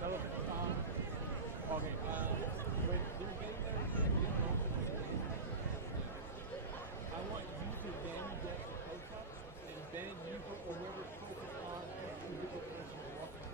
Okay. When they're getting there, I want you to then get the close up, and then you or whoever's closest on to get the person walking.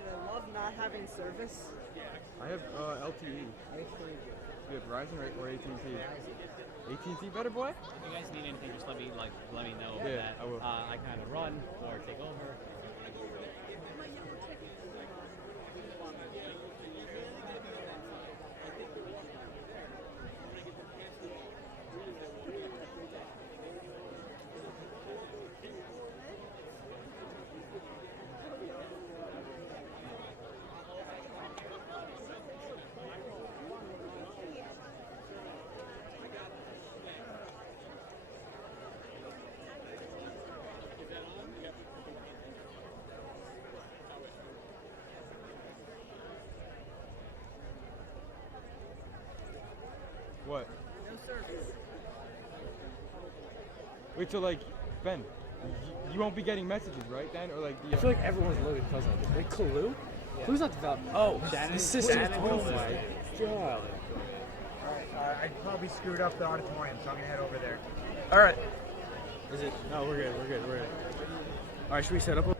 I love not having service. I have LTE. You have Verizon or AT&T? AT&T better, boy? If you guys need anything, just let me know Yeah, that I will. I kind of run or take over. What? No service. Wait, so like, Ben, you won't be getting messages, right, then? Or like, I feel like everyone's loaded because of this. Wait, Clue? Clue's not developed. Oh, the system. Oh my god. Alright, I probably screwed up the auditorium, so I'm gonna head over there. Alright. Is it? No, we're good. Alright, should we set up?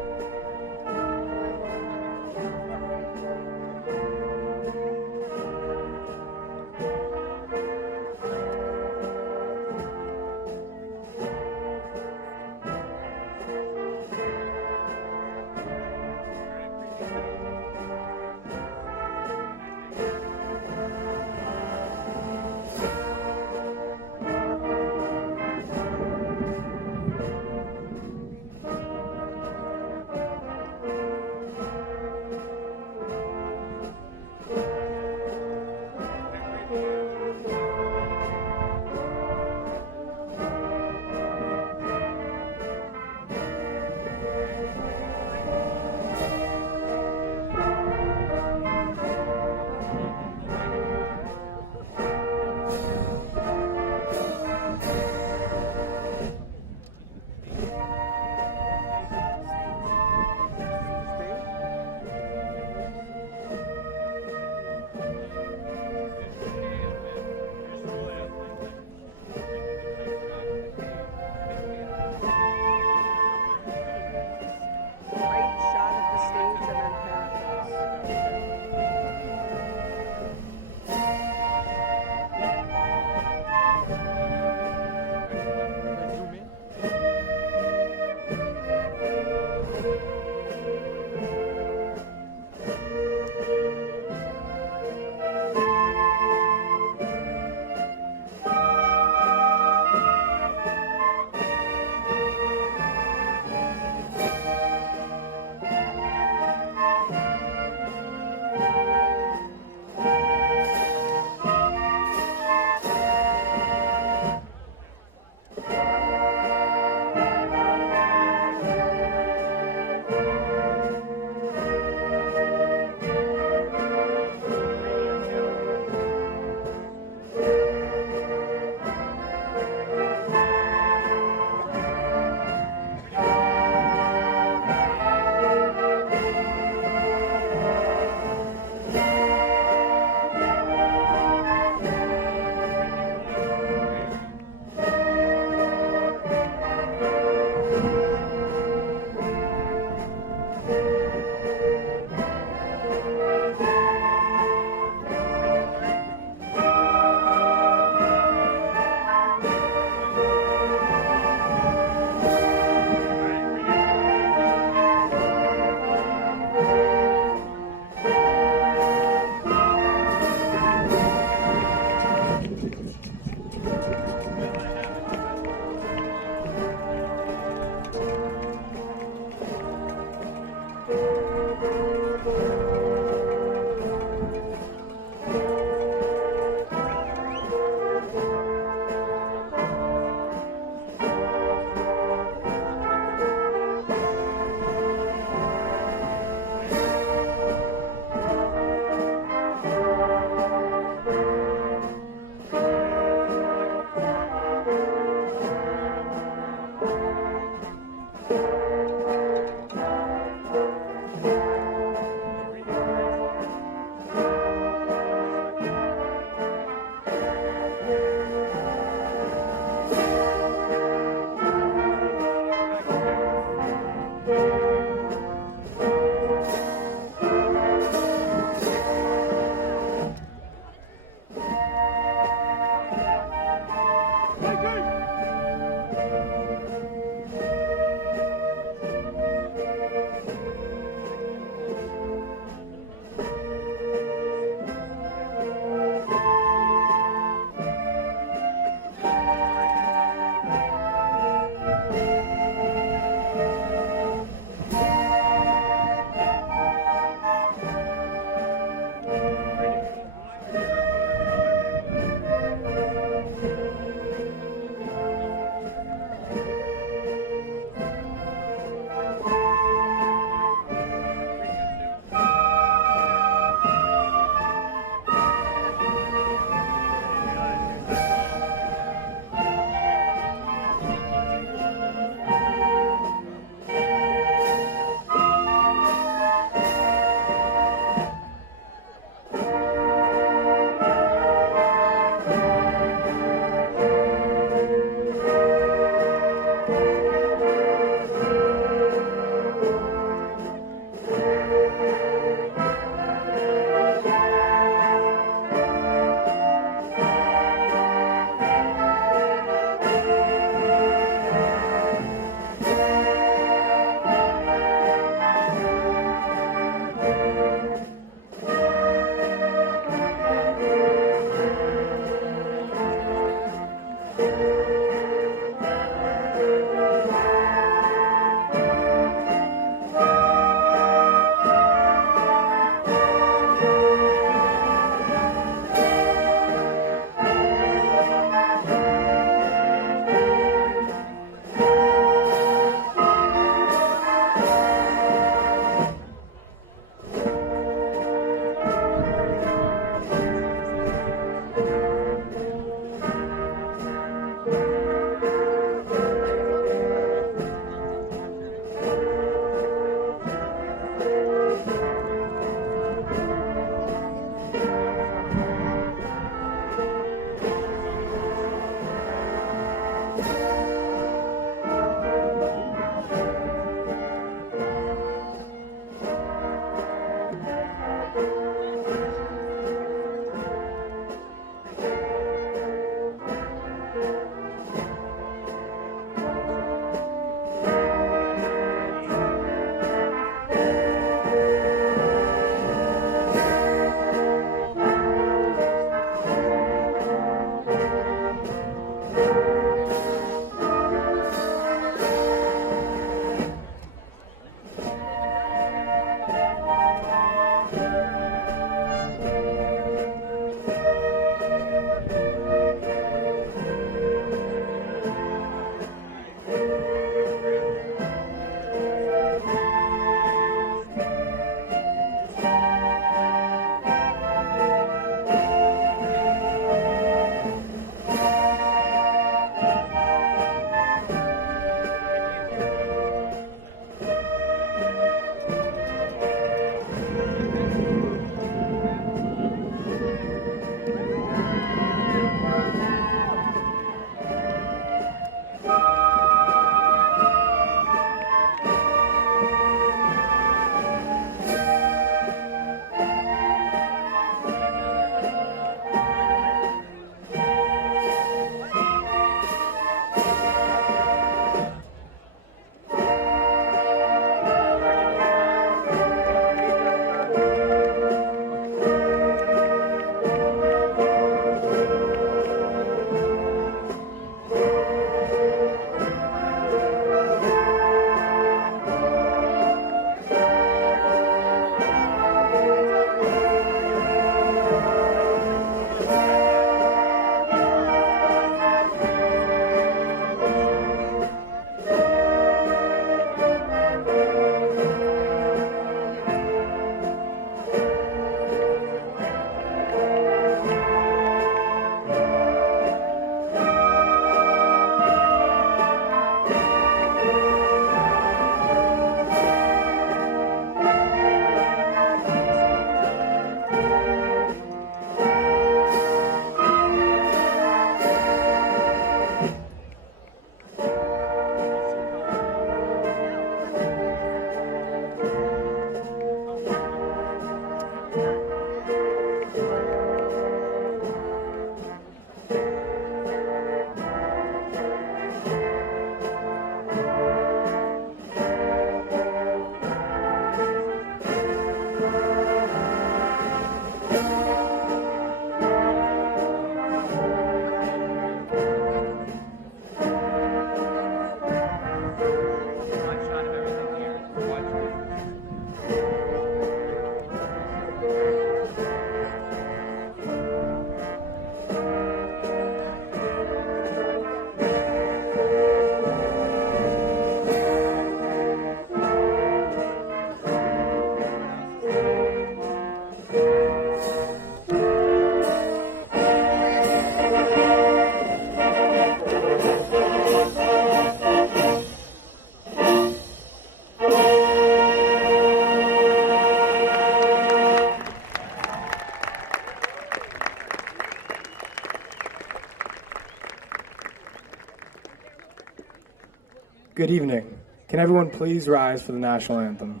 Good evening. Can everyone please rise for the national anthem?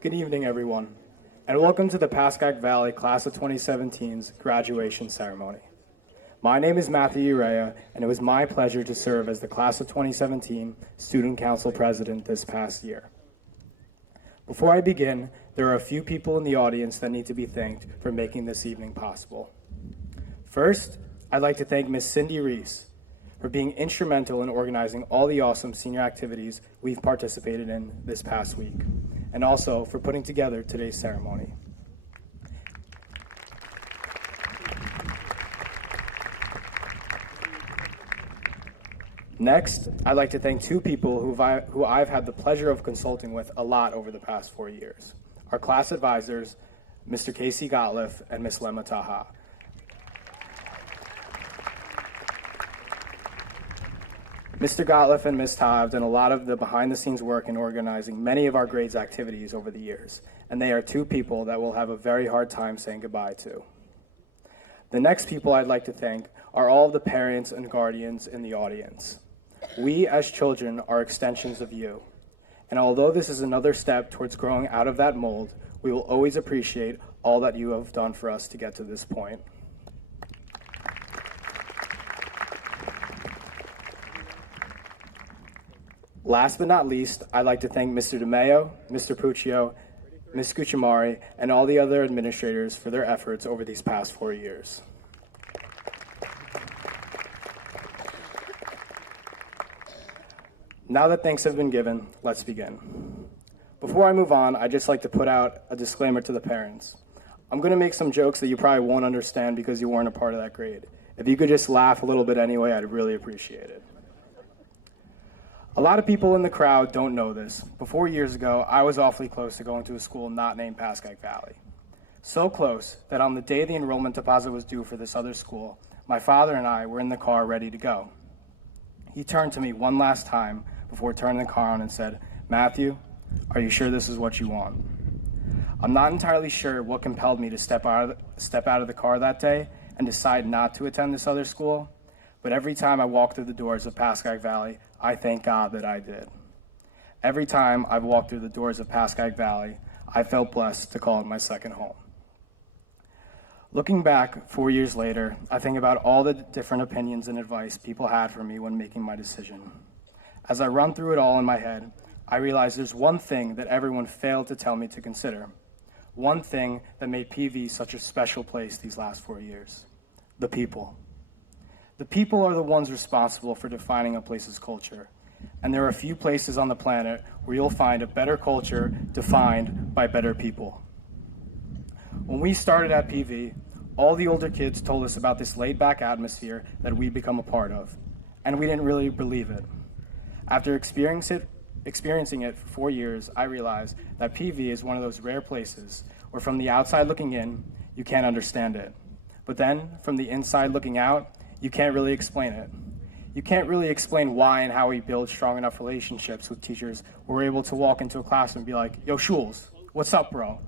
Good evening, everyone, and welcome to the Pascack Valley Class of 2017's graduation ceremony. My name is Matthew Urea, and it was my pleasure to serve as the Class of 2017 Student Council President this past year. Before I begin, there are a few people in the audience that need to be thanked for making this evening possible. First, I'd like to thank Ms. Cindy Reese for being instrumental in organizing all the awesome senior activities we've participated in this past week, and also for putting together today's ceremony. Next, I'd like to thank two people who I've had the pleasure of consulting with a lot over the past 4 years. Our class advisors, Mr. Casey Gottliff and Ms. Lemma Taha. Mr. Gottliff and Ms. Taha have done a lot of the behind-the-scenes work in organizing many of our grades activities over the years, and they are two people that we'll have a very hard time saying goodbye to. The next people I'd like to thank are all of the parents and guardians in the audience. We, as children, are extensions of you, and although this is another step towards growing out of that mold, we will always appreciate all that you have done for us to get to this point. Last but not least, I'd like to thank Mr. DeMeo, Mr. Puccio, Ms. Cucimari, and all the other administrators for their efforts over these past 4 years. Now that thanks have been given, let's begin. Before I move on, I'd just like to put out a disclaimer to the parents. I'm going to make some jokes that you probably won't understand because you weren't a part of that grade. If you could just laugh a little bit anyway, I'd really appreciate it. A lot of people in the crowd don't know this, but 4 years ago, I was awfully close to going to a school not named Pascack Valley. So close that on the day the enrollment deposit was due for this other school, my father and I were in the car ready to go. He turned to me one last time before turning the car on and said, "Matthew, are you sure this is what you want?" I'm not entirely sure what compelled me to step out of the car that day and decide not to attend this other school, but every time I walk through the doors of Pascack Valley, I thank God that I did. Every time I've walked through the doors of Pascack Valley, I felt blessed to call it my second home. Looking back 4 years later, I think about all the different opinions and advice people had for me when making my decision. As I run through it all in my head, I realized there's one thing that everyone failed to tell me to consider. One thing that made PV such a special place these last 4 years. The people. The people are the ones responsible for defining a place's culture. And there are few places on the planet where you'll find a better culture defined by better people. When we started at PV, all the older kids told us about this laid-back atmosphere that we'd become a part of, and we didn't really believe it. After experiencing it for 4 years, I realized that PV is one of those rare places where from the outside looking in, you can't understand it. But then, from the inside looking out, you can't really explain it. You can't really explain why and how we build strong enough relationships with teachers where we're able to walk into a class and be like, yo, Schulz, what's up, bro?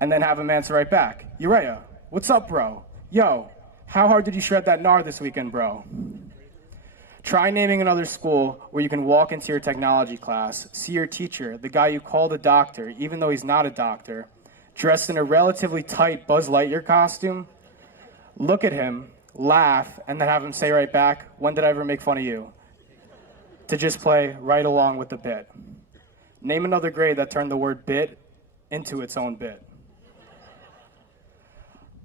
And then have him answer right back, Urea, what's up, bro? Yo, how hard did you shred that gnar this weekend, bro? Try naming another school where you can walk into your technology class, see your teacher, the guy you called a doctor, even though he's not a doctor, dressed in a relatively tight Buzz Lightyear costume, look at him, laugh, and then have him say right back, when did I ever make fun of you? To just play right along with the bit. Name another grade that turned the word bit into its own bit.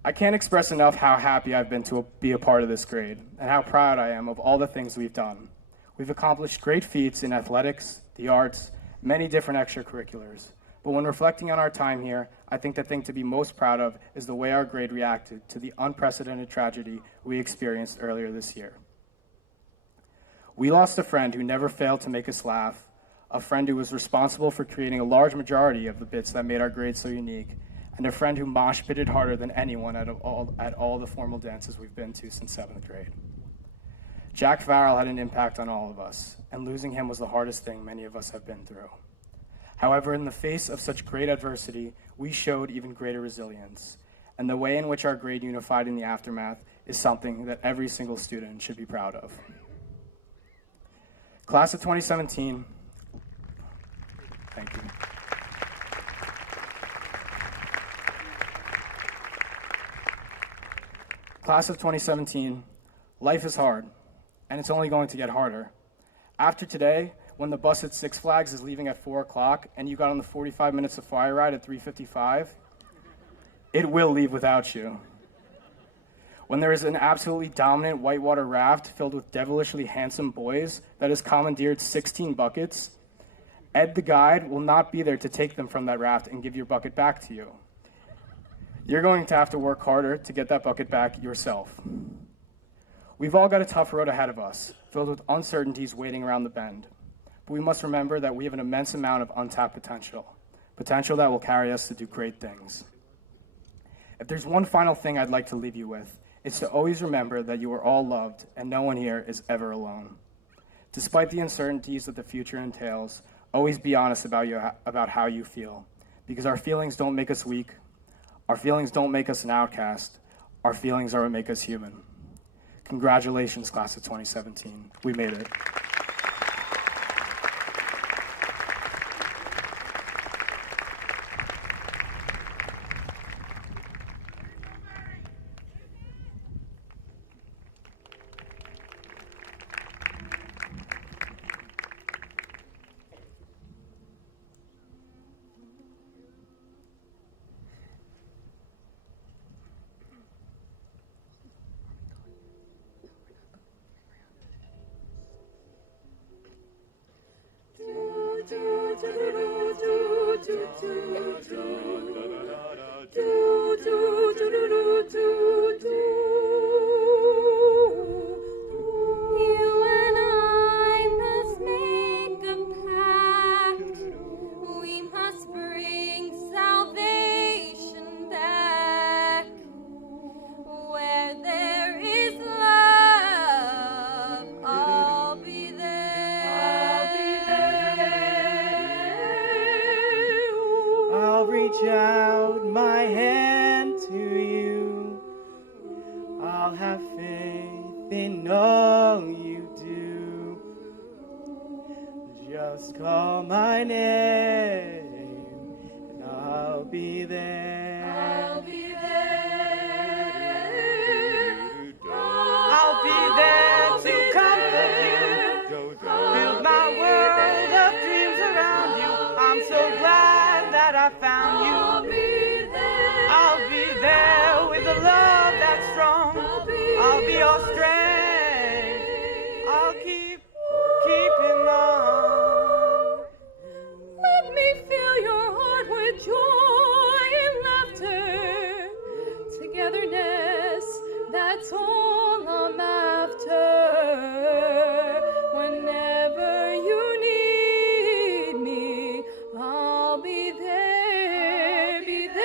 I can't express enough how happy I've been to be a part of this grade and how proud I am of all the things we've done. We've accomplished great feats in athletics, the arts, many different extracurriculars. But when reflecting on our time here, I think the thing to be most proud of is the way our grade reacted to the unprecedented tragedy we experienced earlier this year. We lost a friend who never failed to make us laugh, a friend who was responsible for creating a large majority of the bits that made our grade so unique, and a friend who mosh pitted harder than anyone at all the formal dances we've been to since 7th grade. Jack Farrell had an impact on all of us, and losing him was the hardest thing many of us have been through. However, in the face of such great adversity, we showed even greater resilience, and the way in which our grade unified in the aftermath is something that every single student should be proud of. Class of 2017, thank you. Class of 2017, life is hard, and it's only going to get harder. After today, when the bus at Six Flags is leaving at 4 o'clock and you got on the 45 minutes of fire ride at 3:55, it will leave without you. When there is an absolutely dominant whitewater raft filled with devilishly handsome boys that has commandeered 16 buckets, Ed the guide will not be there to take them from that raft and give your bucket back to you. You're going to have to work harder to get that bucket back yourself. We've all got a tough road ahead of us, filled with uncertainties waiting around the bend. But we must remember that we have an immense amount of untapped potential that will carry us to do great things. If there's one final thing I'd like to leave you with, it's to always remember that you are all loved and no one here is ever alone. Despite the uncertainties that the future entails, always be honest about how you feel, because our feelings don't make us weak. Our feelings don't make us an outcast. Our feelings are what make us human. Congratulations, class of 2017. We made it. Reach out my hand to you. I'll have faith in all you do. Just call my name and I'll be there. I'll be there. I'll be there to comfort you. Build my world of dreams That's all I'm after. Whenever you need me, I'll be there, be there.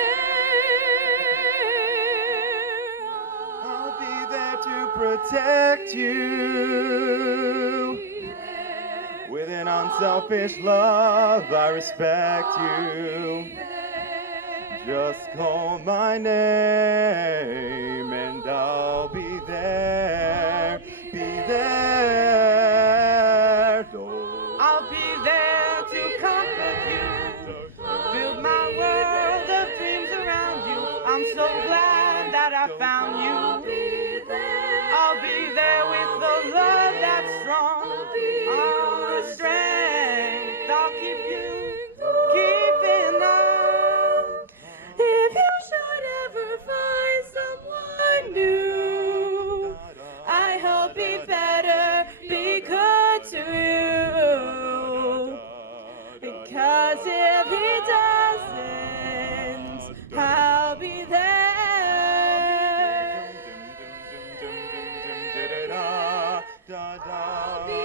I'll be there to protect you. With an unselfish love, I respect you. Just call my name and I'll be there, be there. I'll be there to comfort you, build my world of dreams around you. I'm so glad that I found you. I'll be there with the love that's strong, all the strength. I'll keep you, keeping on. If you should ever find someone new, I hope he better be good to you. Because if he doesn't, I'll be there. I'll be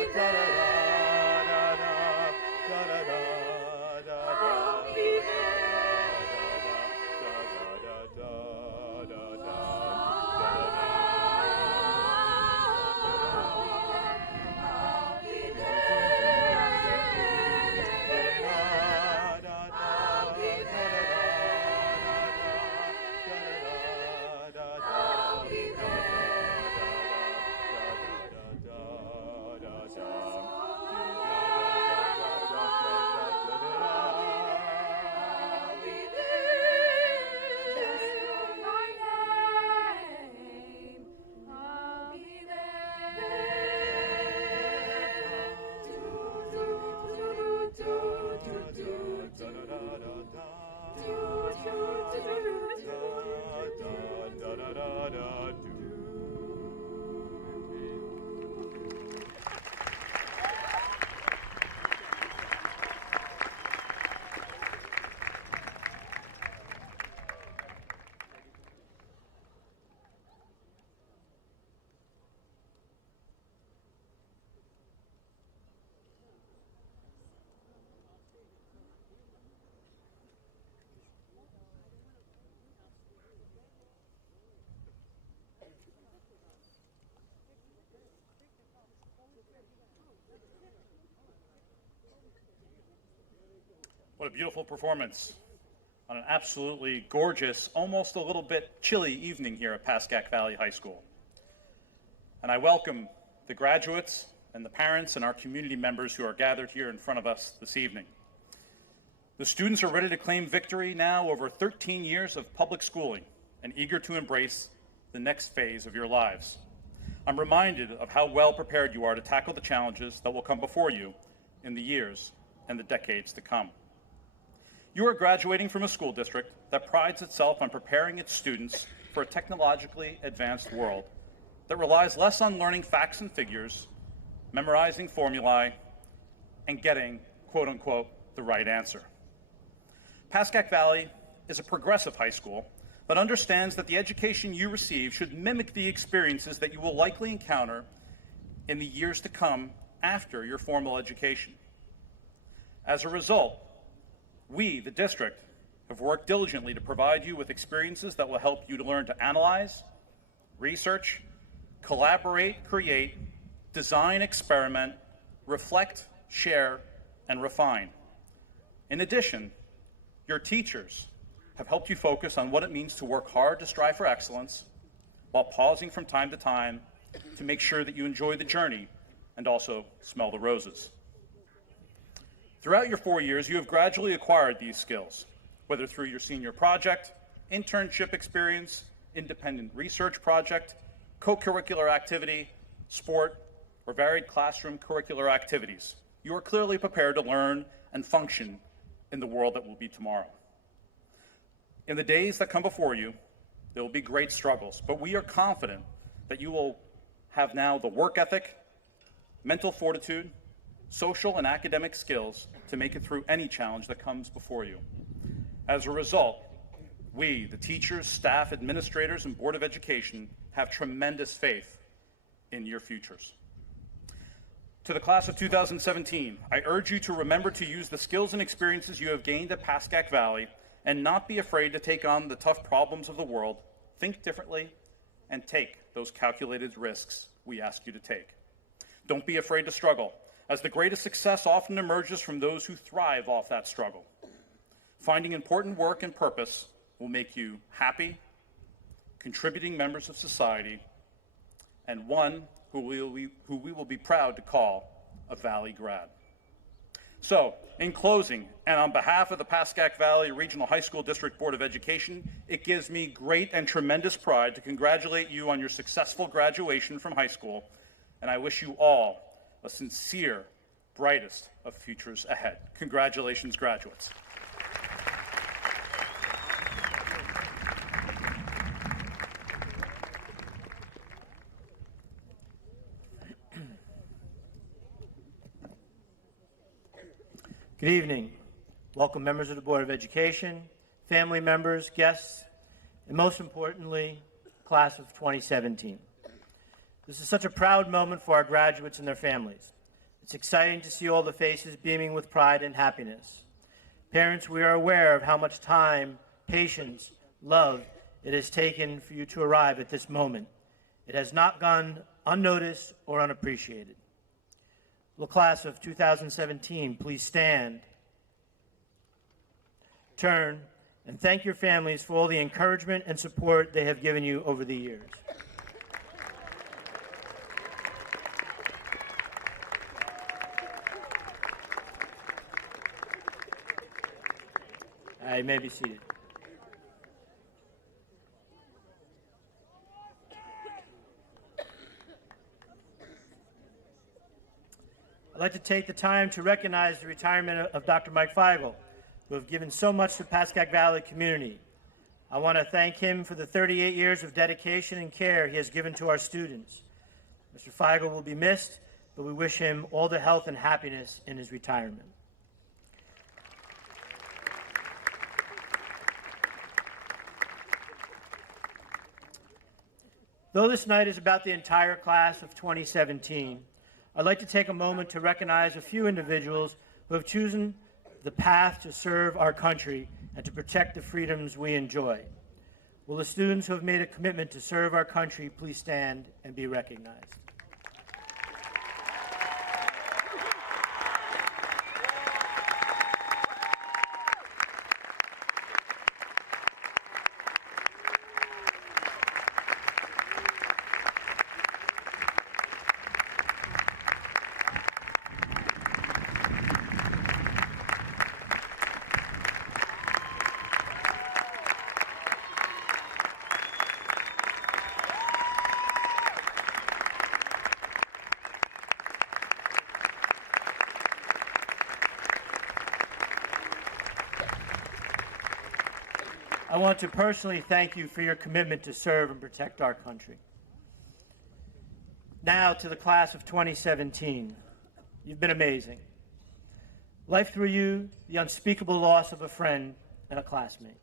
What a beautiful performance on an absolutely gorgeous, almost a little bit chilly evening here at Pascack Valley High School. And I welcome the graduates and the parents and our community members who are gathered here in front of us this evening. The students are ready to claim victory now over 13 years of public schooling and eager to embrace the next phase of your lives. I'm reminded of how well prepared you are to tackle the challenges that will come before you in the years and the decades to come. You are graduating from a school district that prides itself on preparing its students for a technologically advanced world that relies less on learning facts and figures, memorizing formulae, and getting, quote unquote, the right answer. Pascack Valley is a progressive high school that understands that the education you receive should mimic the experiences that you will likely encounter in the years to come after your formal education. As a result, we, the district, have worked diligently to provide you with experiences that will help you to learn to analyze, research, collaborate, create, design, experiment, reflect, share, and refine. In addition, your teachers have helped you focus on what it means to work hard to strive for excellence while pausing from time to time to make sure that you enjoy the journey and also smell the roses. Throughout your 4 years, you have gradually acquired these skills, whether through your senior project, internship experience, independent research project, co-curricular activity, sport, or varied classroom curricular activities. You are clearly prepared to learn and function in the world that will be tomorrow. In the days that come before you, there will be great struggles, but we are confident that you will have now the work ethic, mental fortitude, social and academic skills to make it through any challenge that comes before you. As a result, We, the teachers, staff, administrators, and Board of Education, have tremendous faith in your futures. To the class of 2017, I urge you to remember to use the skills and experiences you have gained at Pascack Valley and not be afraid to take on the tough problems of the world, think differently, and take those calculated risks we ask you to take. Don't be afraid to struggle, as the greatest success often emerges from those who thrive off that struggle. Finding important work and purpose will make you happy, contributing members of society, and one who we will be proud to call a Valley grad. So, in closing, and on behalf of the Pascack Valley Regional High School District Board of Education, it gives me great and tremendous pride to congratulate you on your successful graduation from high school, and I wish you all a sincere, brightest of futures ahead. Congratulations, graduates. Good evening. Welcome members of the Board of Education, family members, guests, and most importantly, class of 2017. This is such a proud moment for our graduates and their families. It's exciting to see all the faces beaming with pride and happiness. Parents, we are aware of how much time, patience, love it has taken for you to arrive at this moment. It has not gone unnoticed or unappreciated. Will the class of 2017 please stand, turn, and thank your families for all the encouragement and support they have given you over the years. You may be seated. I'd like to take the time to recognize the retirement of Dr. Mike Feigl, who have given so much to the Pascack Valley community. I want to thank him for the 38 years of dedication and care he has given to our students. Mr. Feigl will be missed, but we wish him all the health and happiness in his retirement. Though this night is about the entire class of 2017, I'd like to take a moment to recognize a few individuals who have chosen the path to serve our country and to protect the freedoms we enjoy. Will the students who have made a commitment to serve our country please stand and be recognized? I want to personally thank you for your commitment to serve and protect our country. Now to the class of 2017. You've been amazing. Life threw you the unspeakable loss of a friend and a classmate.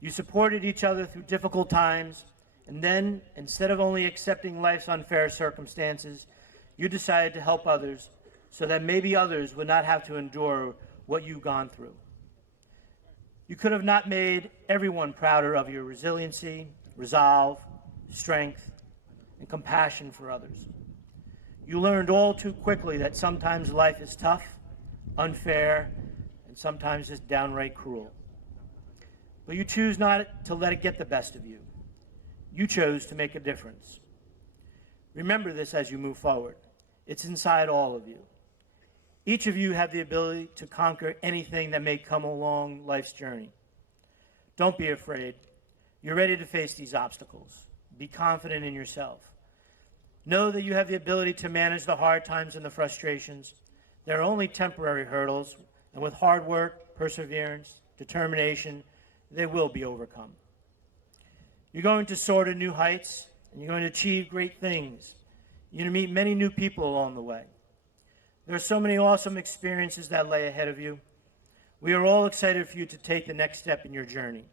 You supported each other through difficult times, and then, instead of only accepting life's unfair circumstances, you decided to help others so that maybe others would not have to endure what you've gone through. You could have not made everyone prouder of your resiliency, resolve, strength, and compassion for others. You learned all too quickly that sometimes life is tough, unfair, and sometimes just downright cruel. But you choose not to let it get the best of you. You chose to make a difference. Remember this as you move forward. It's inside all of you. Each of you have the ability to conquer anything that may come along life's journey. Don't be afraid. You're ready to face these obstacles. Be confident in yourself. Know that you have the ability to manage the hard times and the frustrations. They're only temporary hurdles, and with hard work, perseverance, determination, they will be overcome. You're going to soar to new heights, and you're going to achieve great things. You're going to meet many new people along the way. There are so many awesome experiences that lay ahead of you. We are all excited for you to take the next step in your journey.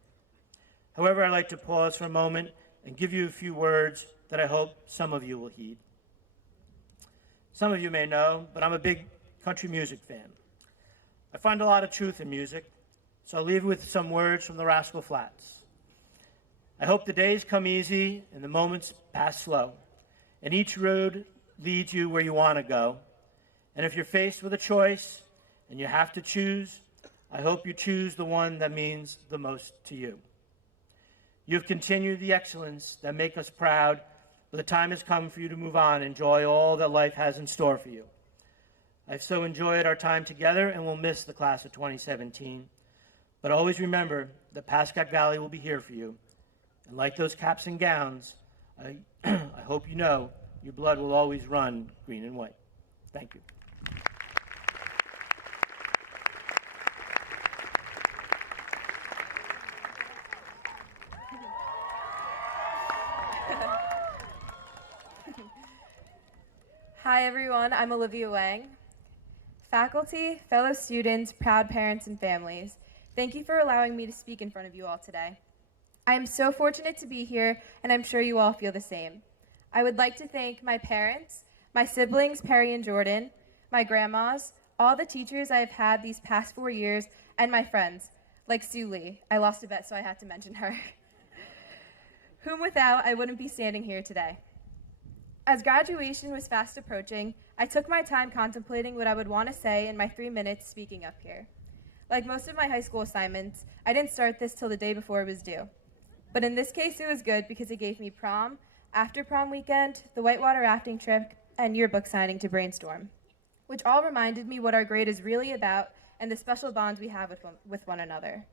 However, I'd like to pause for a moment and give you a few words that I hope some of you will heed. Some of you may know, but I'm a big country music fan. I find a lot of truth in music, so I'll leave you with some words from the Rascal Flatts. I hope the days come easy and the moments pass slow, and each road leads you where you want to go. And if you're faced with a choice and you have to choose, I hope you choose the one that means the most to you. You've continued the excellence that make us proud, but the time has come for you to move on and enjoy all that life has in store for you. I've so enjoyed our time together and will miss the class of 2017. But always remember that Pascack Valley will be here for you. And like those caps and gowns, I hope you know your blood will always run green and white. Thank you. Hi everyone, I'm Olivia Wang. Faculty, fellow students, proud parents, and families, thank you for allowing me to speak in front of you all today. I am so fortunate to be here, and I'm sure you all feel the same. I would like to thank my parents, my siblings, Perry and Jordan, my grandmas, all the teachers I have had these past 4 years, and my friends, like Sue Lee. I lost a bet, so I had to mention her. Whom without, I wouldn't be standing here today. As graduation was fast approaching, I took my time contemplating what I would want to say in my 3 minutes speaking up here. Like most of my high school assignments, I didn't start this till the day before it was due. But in this case, it was good because it gave me prom, after prom weekend, the whitewater rafting trip, and yearbook signing to brainstorm, which all reminded me what our grade is really about and the special bonds we have with one another.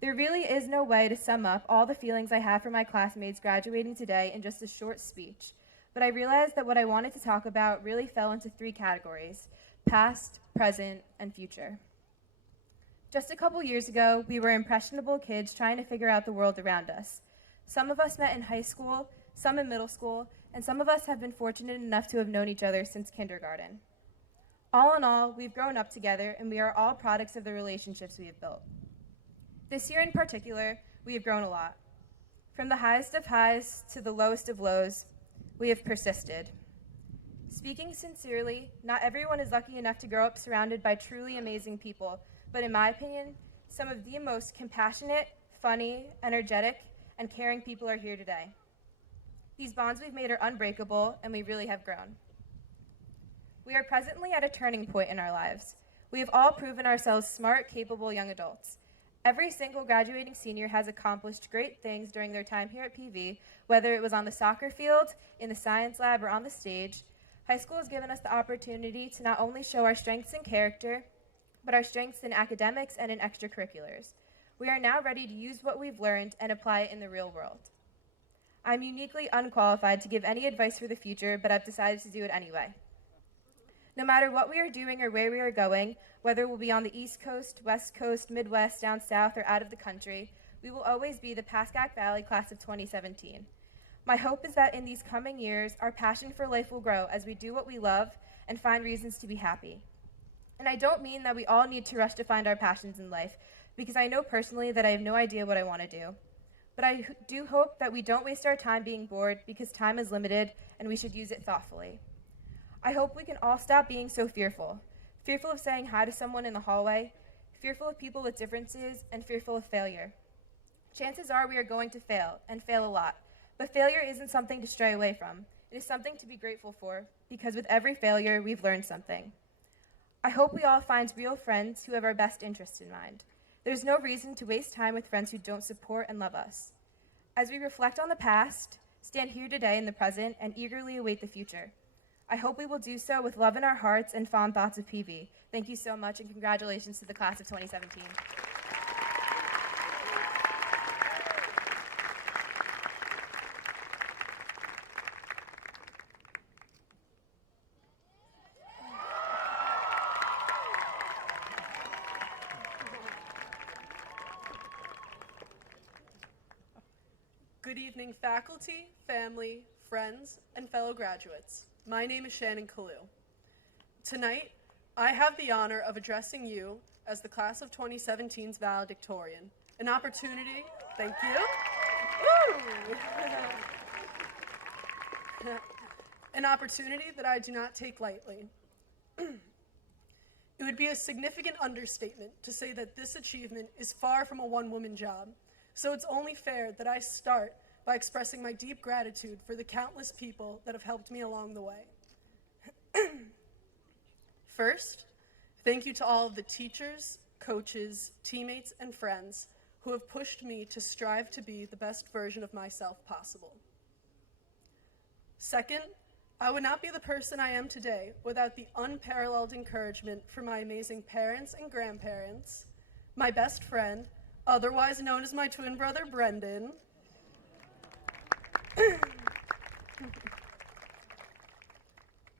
There really is no way to sum up all the feelings I have for my classmates graduating today in just a short speech. But I realized that what I wanted to talk about really fell into 3 categories: past, present, and future. Just a couple years ago, we were impressionable kids trying to figure out the world around us. Some of us met in high school, some in middle school, and some of us have been fortunate enough to have known each other since kindergarten. All in all, we've grown up together, and we are all products of the relationships we have built. This year in particular, we have grown a lot. From the highest of highs to the lowest of lows, we have persisted. Speaking sincerely, not everyone is lucky enough to grow up surrounded by truly amazing people, but in my opinion, some of the most compassionate, funny, energetic, and caring people are here today. These bonds we've made are unbreakable, and we really have grown. We are presently at a turning point in our lives. We have all proven ourselves smart, capable young adults. Every single graduating senior has accomplished great things during their time here at PV, whether it was on the soccer field, in the science lab, or on the stage. High school has given us the opportunity to not only show our strengths in character, but our strengths in academics and in extracurriculars. We are now ready to use what we've learned and apply it in the real world. I'm uniquely unqualified to give any advice for the future, but I've decided to do it anyway. No matter what we are doing or where we are going, whether we'll be on the East Coast, West Coast, Midwest, down south, or out of the country, we will always be the Pascack Valley class of 2017. My hope is that in these coming years, our passion for life will grow as we do what we love and find reasons to be happy. And I don't mean that we all need to rush to find our passions in life, because I know personally that I have no idea what I want to do. But I do hope that we don't waste our time being bored, because time is limited and we should use it thoughtfully. I hope we can all stop being so fearful of saying hi to someone in the hallway, fearful of people with differences, and fearful of failure. Chances are we are going to fail, and fail a lot, but failure isn't something to stray away from. It is something to be grateful for, because with every failure, we've learned something. I hope we all find real friends who have our best interests in mind. There's no reason to waste time with friends who don't support and love us. As we reflect on the past, stand here today in the present, and eagerly await the future. I hope we will do so with love in our hearts and fond thoughts of PV. Thank you so much, and congratulations to the class of 2017. Good evening, faculty, family, friends, and fellow graduates. My name is Shannon Kalu. Tonight, I have the honor of addressing you as the class of 2017's valedictorian, an opportunity Thank you. Woo! An opportunity that I do not take lightly. It would be a significant understatement to say that this achievement is far from a one-woman job, so it's only fair that I start by expressing my deep gratitude for the countless people that have helped me along the way. First, thank you to all of the teachers, coaches, teammates, and friends who have pushed me to strive to be the best version of myself possible. Second, I would not be the person I am today without the unparalleled encouragement from my amazing parents and grandparents, my best friend, otherwise known as my twin brother, Brendan,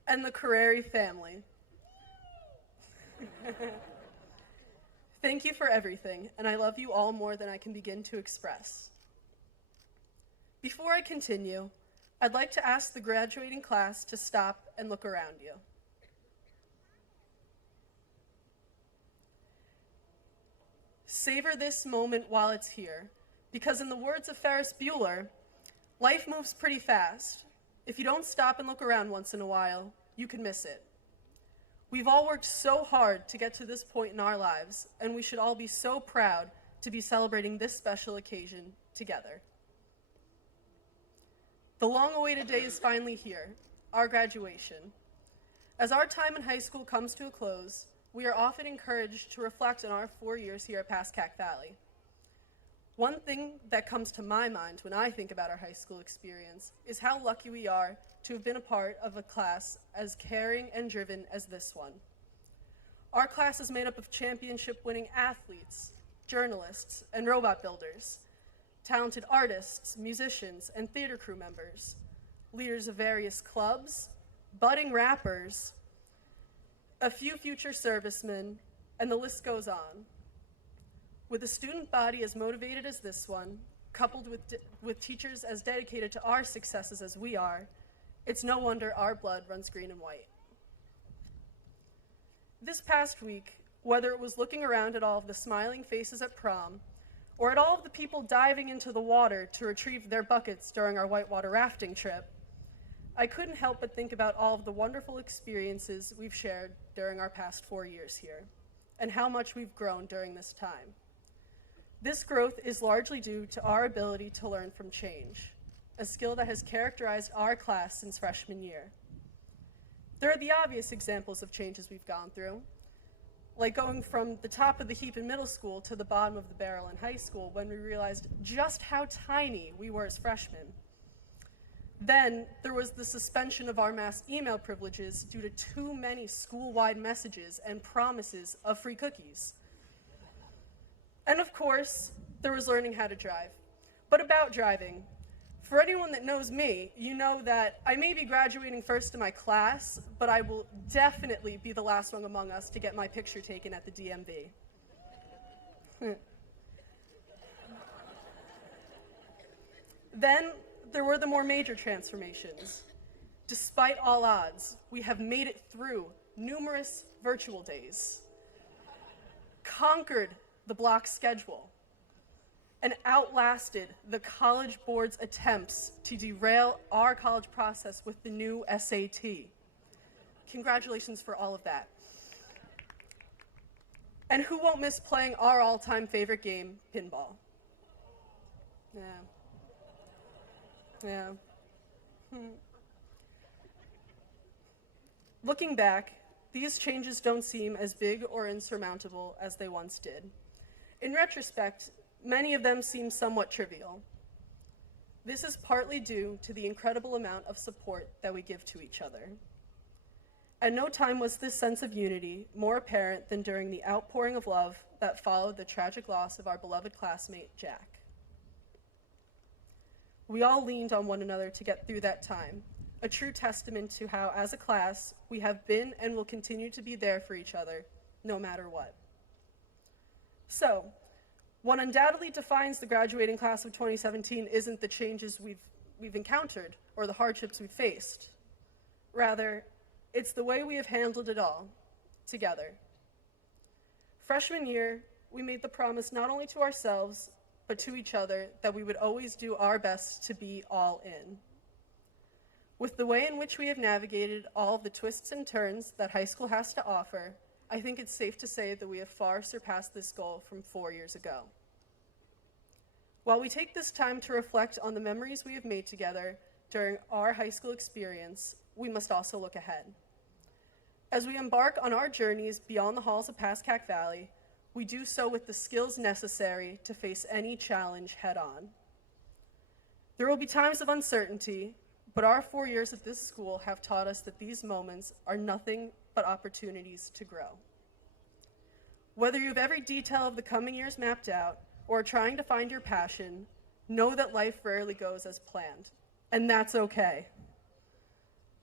and the Carreri family. Thank you for everything, and I love you all more than I can begin to express. Before I continue, I'd like to ask the graduating class to stop and look around you. Savor this moment while it's here, because in the words of Ferris Bueller, life moves pretty fast. If you don't stop and look around once in a while, you could miss it. We've all worked so hard to get to this point in our lives, and we should all be so proud to be celebrating this special occasion together. The long-awaited day is finally here, our graduation. As our time in high school comes to a close, we are often encouraged to reflect on our 4 years here at Pascack Valley. One thing that comes to my mind when I think about our high school experience is how lucky we are to have been a part of a class as caring and driven as this one. Our class is made up of championship-winning athletes, journalists, and robot builders, talented artists, musicians, and theater crew members, leaders of various clubs, budding rappers, a few future servicemen, and the list goes on. With a student body as motivated as this one, coupled with teachers as dedicated to our successes as we are, it's no wonder our blood runs green and white. This past week, whether it was looking around at all of the smiling faces at prom, or at all of the people diving into the water to retrieve their buckets during our whitewater rafting trip, I couldn't help but think about all of the wonderful experiences we've shared during our past 4 years here, and how much we've grown during this time. This growth is largely due to our ability to learn from change, a skill that has characterized our class since freshman year. There are the obvious examples of changes we've gone through, like going from the top of the heap in middle school to the bottom of the barrel in high school when we realized just how tiny we were as freshmen. Then there was the suspension of our mass email privileges due to too many school-wide messages and promises of free cookies. And of course, there was learning how to drive. But about driving, for anyone that knows me, you know that I may be graduating first in my class, but I will definitely be the last one among us to get my picture taken at the DMV. Then there were the more major transformations. Despite all odds, we have made it through numerous virtual days, conquered the block schedule, and outlasted the College Board's attempts to derail our college process with the new SAT. Congratulations for all of that. And who won't miss playing our all-time favorite game, pinball? Yeah. Looking back, these changes don't seem as big or insurmountable as they once did. In retrospect, many of them seem somewhat trivial. This is partly due to the incredible amount of support that we give to each other. At no time was this sense of unity more apparent than during the outpouring of love that followed the tragic loss of our beloved classmate, Jack. We all leaned on one another to get through that time, a true testament to how, as a class, we have been and will continue to be there for each other, no matter what. So, what undoubtedly defines the graduating class of 2017 isn't the changes we've encountered or the hardships we've faced. Rather, it's the way we have handled it all, together. Freshman year, we made the promise not only to ourselves, but to each other that we would always do our best to be all in. With the way in which we have navigated all of the twists and turns that high school has to offer, I think it's safe to say that we have far surpassed this goal from 4 years ago. While we take this time to reflect on the memories we have made together during our high school experience, we must also look ahead. As we embark on our journeys beyond the halls of Pascack Valley, we do so with the skills necessary to face any challenge head-on. There will be times of uncertainty, but our 4 years at this school have taught us that these moments are nothing but opportunities to grow. Whether you have every detail of the coming years mapped out or are trying to find your passion, know that life rarely goes as planned, and that's okay.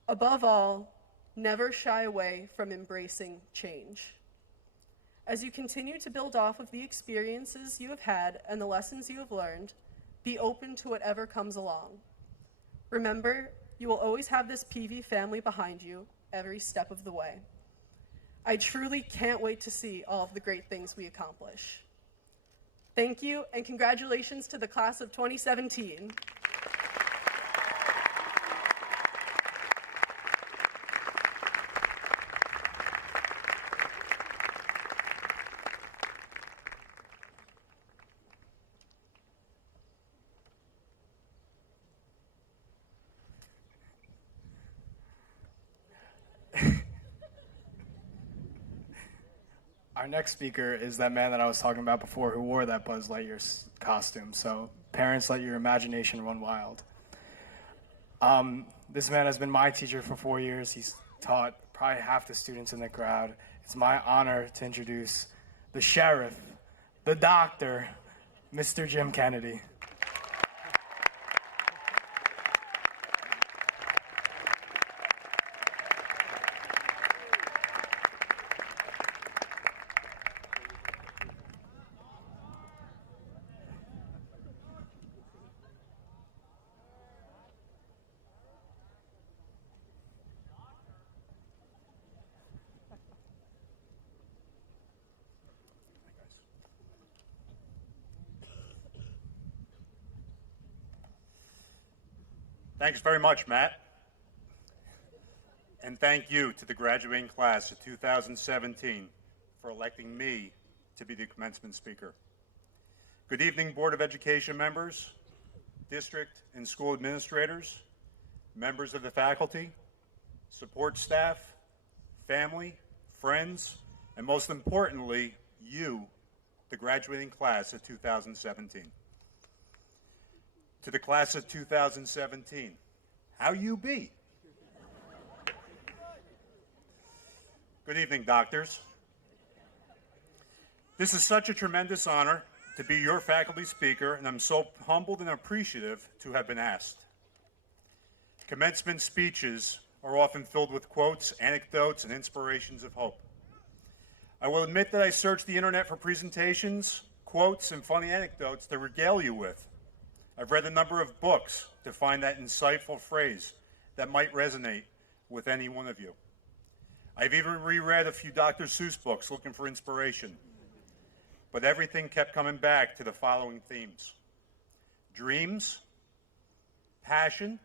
Above all, never shy away from embracing change. As you continue to build off of the experiences you have had and the lessons you have learned, be open to whatever comes along. Remember, you will always have this PV family behind you every step of the way. I truly can't wait to see all of the great things we accomplish. Thank you, and congratulations to the class of 2017. Our next speaker is that man that I was talking about before who wore that Buzz Lightyear costume. So parents, let your imagination run wild. This man has been my teacher for 4 years. He's taught probably half the students in the crowd. It's my honor to introduce the sheriff, the doctor, Mr. Jim Kennedy. Thanks very much, Matt. And thank you to the graduating class of 2017 for electing me to be the commencement speaker. Good evening, Board of Education members, district and school administrators, members of the faculty, support staff, family, friends, and most importantly, you, the graduating class of 2017. To the class of 2017, how you be? Good evening, doctors. This is such a tremendous honor to be your faculty speaker, and I'm so humbled and appreciative to have been asked. Commencement speeches are often filled with quotes, anecdotes, and inspirations of hope. I will admit that I searched the internet for presentations, quotes, and funny anecdotes to regale you with. I've read a number of books to find that insightful phrase that might resonate with any one of you. I've even reread a few Dr. Seuss books looking for inspiration. But everything kept coming back to the following themes: dreams, passion,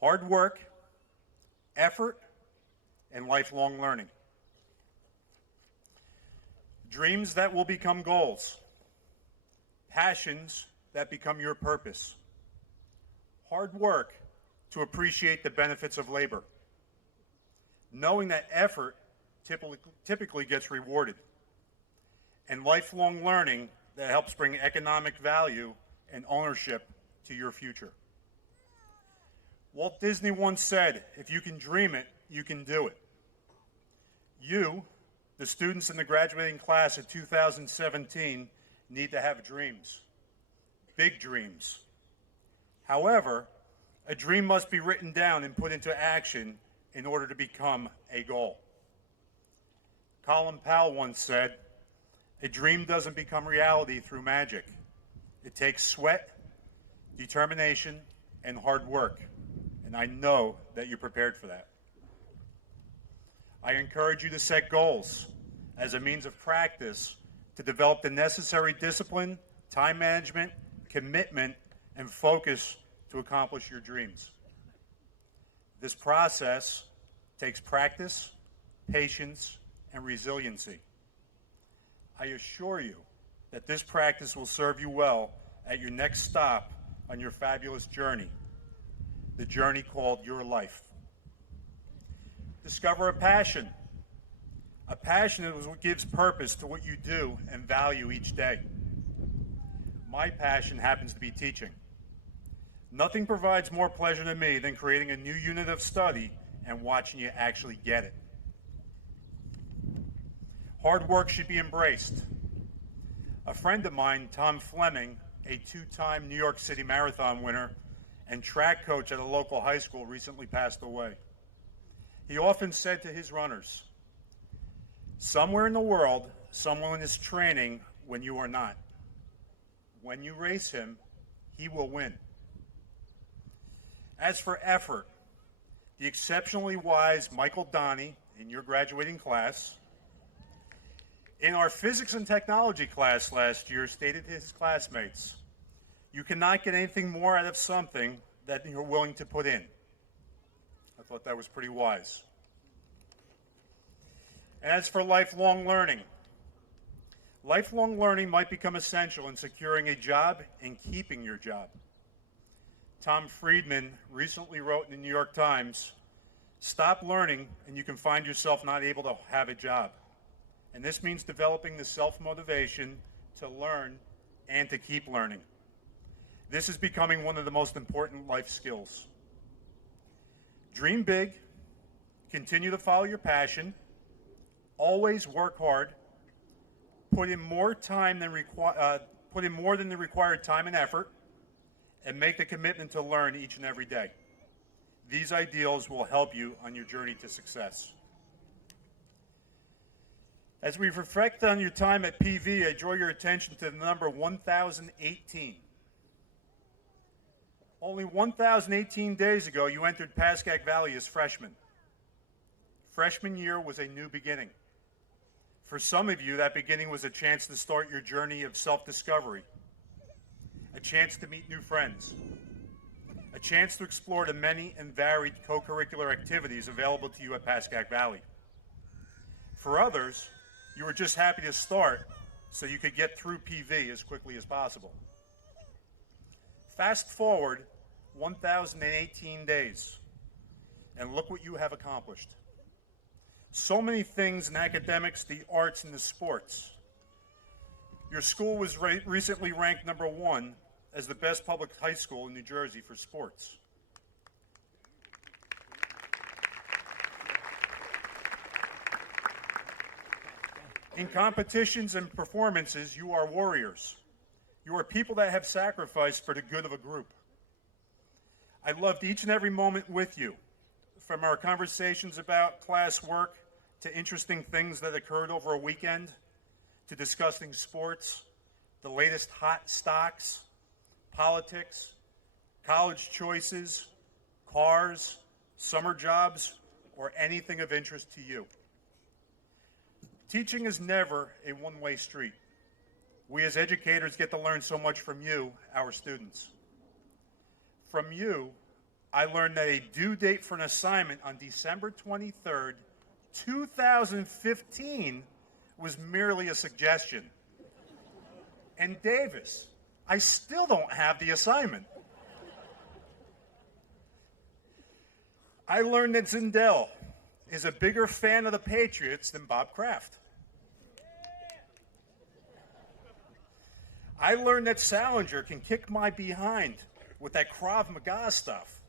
hard work, effort, and lifelong learning. Dreams that will become goals. Passions that become your purpose. Hard work to appreciate the benefits of labor. Knowing that effort typically gets rewarded. And lifelong learning that helps bring economic value and ownership to your future. Walt Disney once said, if you can dream it, you can do it. You, the students in the graduating class of 2017, need to have dreams. Big dreams. However, a dream must be written down and put into action in order to become a goal. Colin Powell once said, a dream doesn't become reality through magic. It takes sweat, determination, and hard work. And I know that you're prepared for that. I encourage you to set goals as a means of practice to develop the necessary discipline, time management, commitment, and focus to accomplish your dreams. This process takes practice, patience, and resiliency. I assure you that this practice will serve you well at your next stop on your fabulous journey, the journey called your life. Discover a passion. A passion is what gives purpose to what you do and value each day. My passion happens to be teaching. Nothing provides more pleasure to me than creating a new unit of study and watching you actually get it. Hard work should be embraced. A friend of mine, Tom Fleming, a two-time New York City Marathon winner and track coach at a local high school, recently passed away. He often said to his runners, "Somewhere in the world, someone is training when you are not. When you race him, he will win." As for effort, the exceptionally wise Michael Donnie, in your graduating class, in our physics and technology class last year, stated to his classmates, "You cannot get anything more out of something that you're willing to put in." I thought that was pretty wise. And as for lifelong learning might become essential in securing a job and keeping your job. Tom Friedman recently wrote in the New York Times, "Stop learning and you can find yourself not able to have a job." And this means developing the self-motivation to learn and to keep learning. This is becoming one of the most important life skills. Dream big, continue to follow your passion, always work hard, put in more than the required time and effort, and make the commitment to learn each and every day. These ideals will help you on your journey to success. As we reflect on your time at PV, I draw your attention to the number 1018. Only 1018 days ago, you entered Pascack Valley as freshmen. Freshman year was a new beginning. For some of you, that beginning was a chance to start your journey of self-discovery, a chance to meet new friends, a chance to explore the many and varied co-curricular activities available to you at Pascack Valley. For others, you were just happy to start so you could get through PV as quickly as possible. Fast forward 1,018 days, and look what you have accomplished. So many things in academics, the arts, and the sports. Your school was recently ranked #1 as the best public high school in New Jersey for sports. In competitions and performances, you are warriors. You are people that have sacrificed for the good of a group. I loved each and every moment with you, from our conversations about classwork to interesting things that occurred over a weekend, to discussing sports, the latest hot stocks, politics, college choices, cars, summer jobs, or anything of interest to you. Teaching is never a one-way street. We as educators get to learn so much from you, our students. From you, I learned that a due date for an assignment on December 23rd, 2015 was merely a suggestion. And Davis, I still don't have the assignment. I learned that Zindel is a bigger fan of the Patriots than Bob Kraft. I learned that Salinger can kick my behind with that Krav Maga stuff.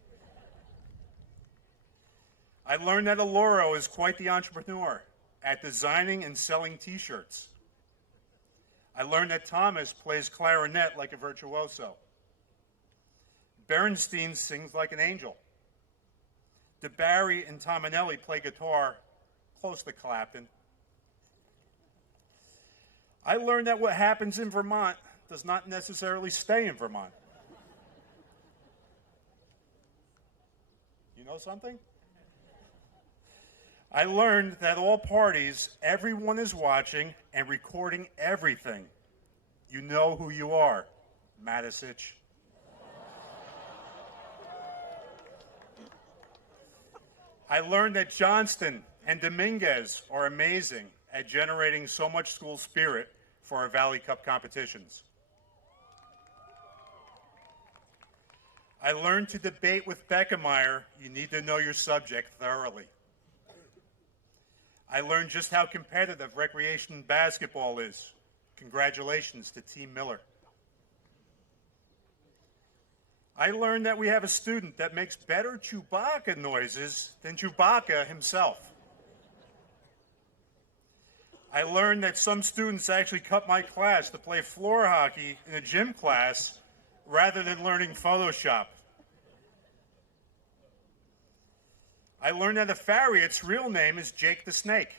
I learned that Aloro is quite the entrepreneur at designing and selling t-shirts. I learned that Thomas plays clarinet like a virtuoso. Bernstein sings like an angel. DeBarry and Tominelli play guitar close to Clapton. I learned that what happens in Vermont does not necessarily stay in Vermont. You know something? I learned that all parties, everyone is watching and recording everything. You know who you are, Matisich. I learned that Johnston and Dominguez are amazing at generating so much school spirit for our Valley Cup competitions. I learned to debate with Beckemeyer. You need to know your subject thoroughly. I learned just how competitive recreation basketball is. Congratulations to Team Miller. I learned that we have a student that makes better Chewbacca noises than Chewbacca himself. I learned that some students actually cut my class to play floor hockey in a gym class rather than learning Photoshop. I learned that a Farriot's real name is Jake the Snake.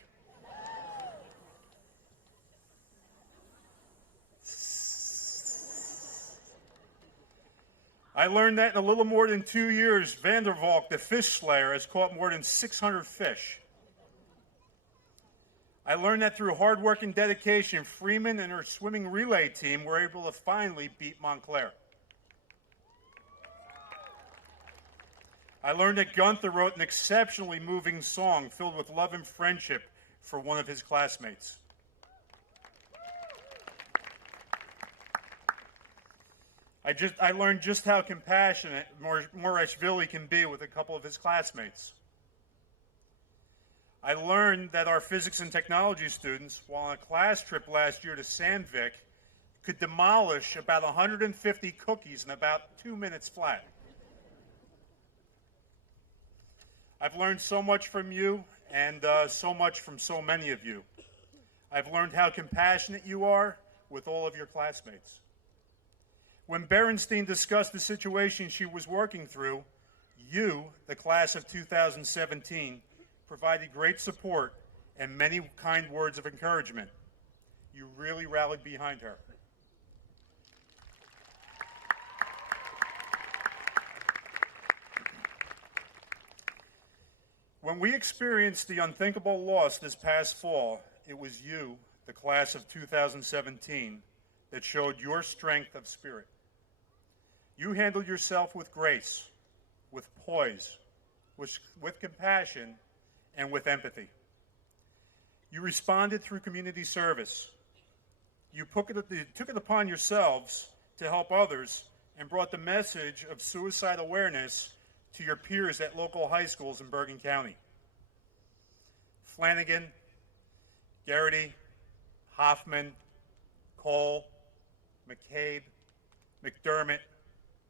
I learned that in a little more than 2 years, Vandervalk, the fish slayer, has caught more than 600 fish. I learned that through hard work and dedication, Freeman and her swimming relay team were able to finally beat Montclair. I learned that Gunther wrote an exceptionally moving song filled with love and friendship for one of his classmates. I learned just how compassionate Morashvili can be with a couple of his classmates. I learned that our physics and technology students, while on a class trip last year to Sandvik, could demolish about 150 cookies in about 2 minutes flat. I've learned so much from you and so much from so many of you. I've learned how compassionate you are with all of your classmates. When Berenstein discussed the situation she was working through, you, the class of 2017, provided great support and many kind words of encouragement. You really rallied behind her. When we experienced the unthinkable loss this past fall, it was you, the class of 2017, that showed your strength of spirit. You handled yourself with grace, with poise, with compassion, and with empathy. You responded through community service. You took it upon yourselves to help others and brought the message of suicide awareness to your peers at local high schools in Bergen County. Flanagan, Garrity, Hoffman, Cole, McCabe, McDermott,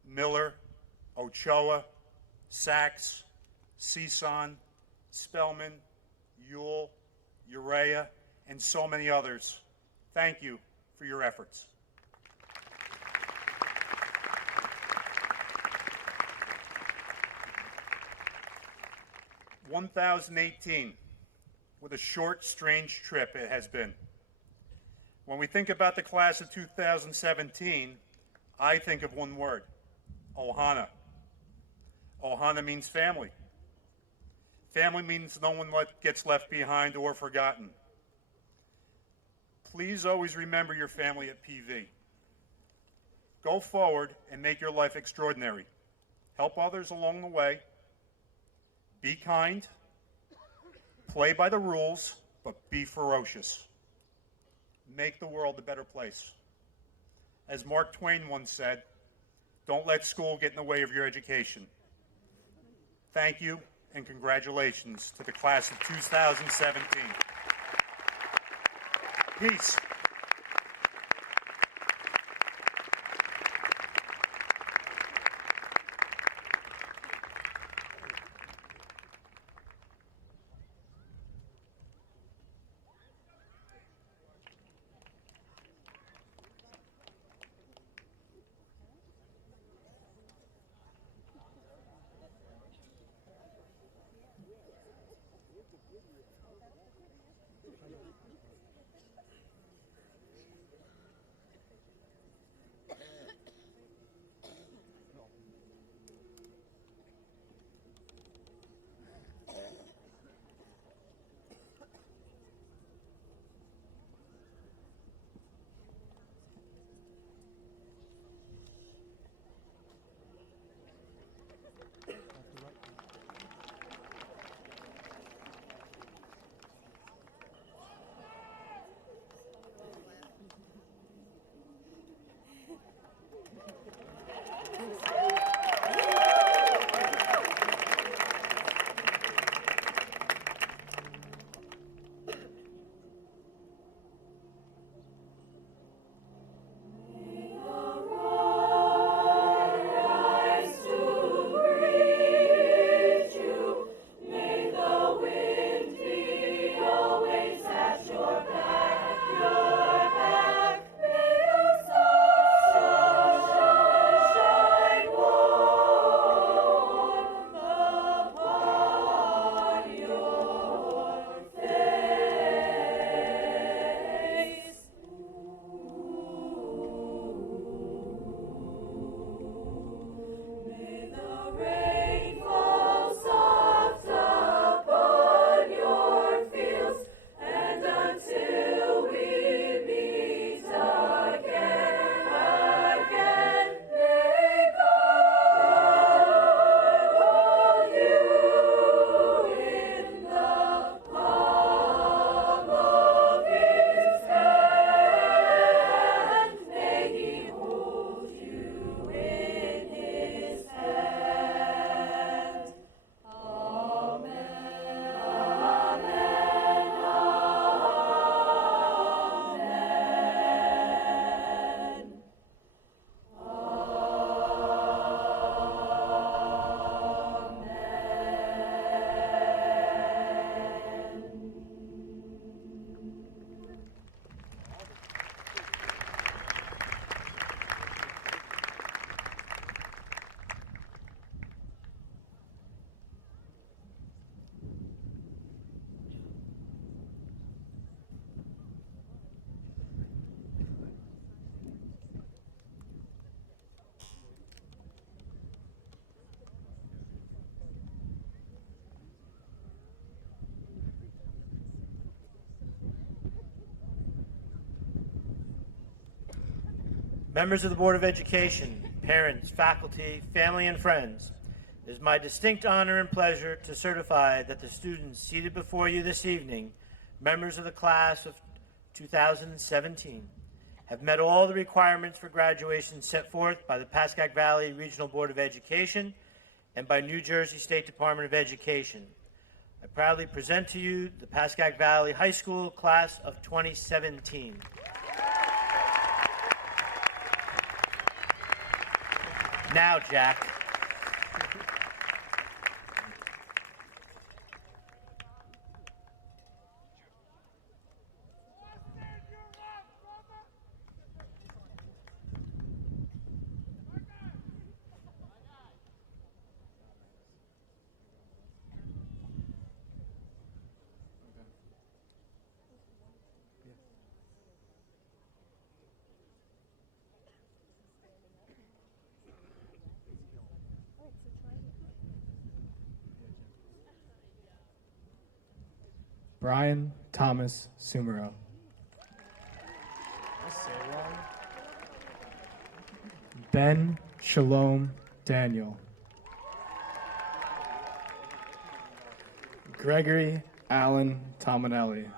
Miller, Ochoa, Sachs, Season, Spellman, Ewell, Urea, and so many others. Thank you for your efforts. "2018, what a short, strange trip it has been. When we think about the class of 2017, I think of one word, Ohana. Ohana means family. Family means no one gets left behind or forgotten. Please always remember your family at PV. Go forward and make your life extraordinary. Help others along the way. Be kind. Play by the rules, but be ferocious. Make the world a better place. As Mark Twain once said, don't let school get in the way of your education. Thank you, and congratulations to the class of 2017. Peace. Members of the Board of Education, parents, faculty, family, and friends, it is my distinct honor and pleasure to certify that the students seated before you this evening, members of the class of 2017, have met all the requirements for graduation set forth by the Pascack Valley Regional Board of Education and by New Jersey State Department of Education. I proudly present to you the Pascack Valley High School class of 2017. Now, Jack. Brian Thomas Sumero. Ben Shalom Daniel. Gregory Allen Tominelli.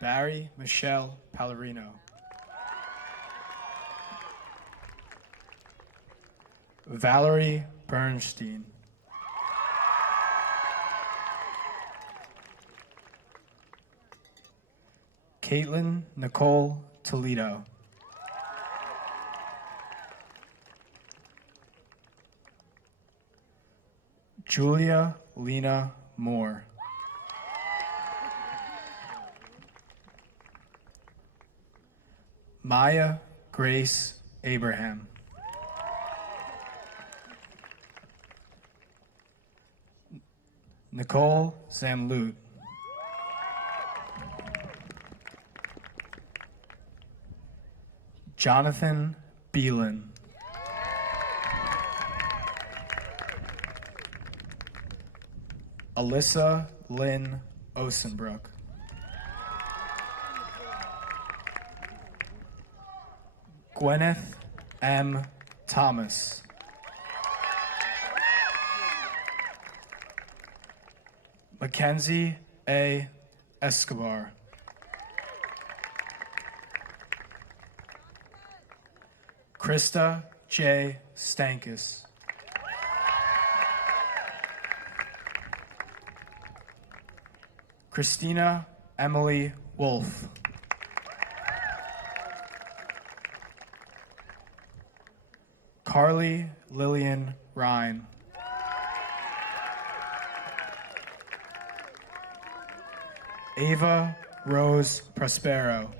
Barry Michelle Pallarino. Valerie Bernstein. Caitlin Nicole Toledo. Julia Lena Moore. Maya Grace Abraham. Nicole Zamlut. Jonathan Beelan. Alyssa Lynn Osenbrook. Gwyneth M. Thomas. Mackenzie A. Escobar. Krista J. Stankus. Christina Emily Wolf. Carly Lillian Ryan. Ava Rose Prospero.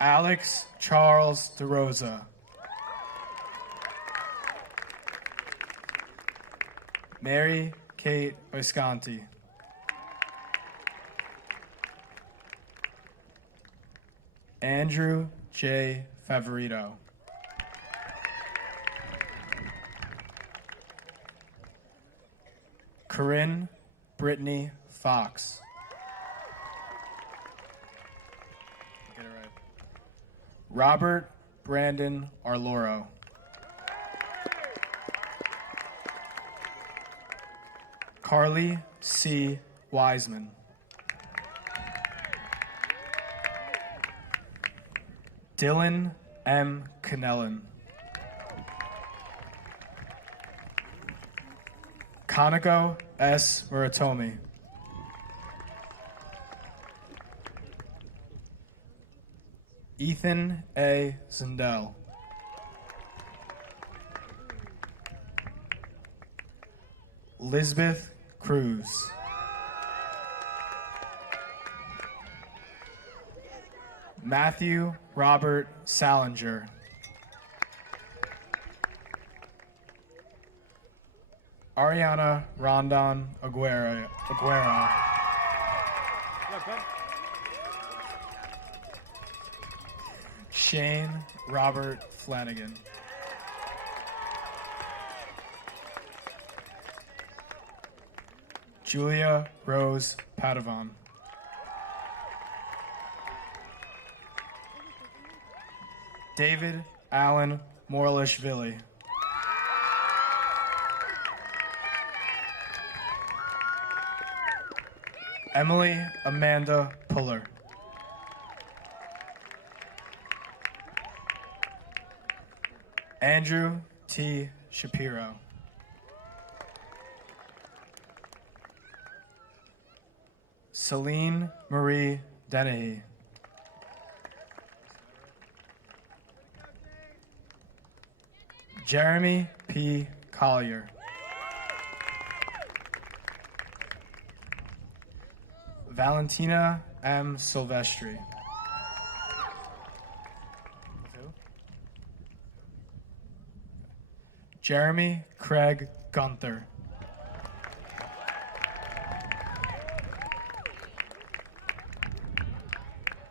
Alex Charles DeRosa. Mary Kate Visconti. Andrew J. Favorito. Corinne Brittany Fox. Get it right. Robert Brandon Arloro. Carly C. Wiseman. Dylan M. Canellan. Kanako S. Muratomi. Ethan A. Zindel. Lisbeth Cruz. Matthew Robert Salinger. Ariana Rondon Aguero. Shane Robert Flanagan. Julia Rose Padavon. David Allen Morlishvili. Emily Amanda Puller. Andrew T. Shapiro. Celine Marie Dennehy. Jeremy P. Collier. Valentina M. Silvestri. Jeremy Craig Gunther.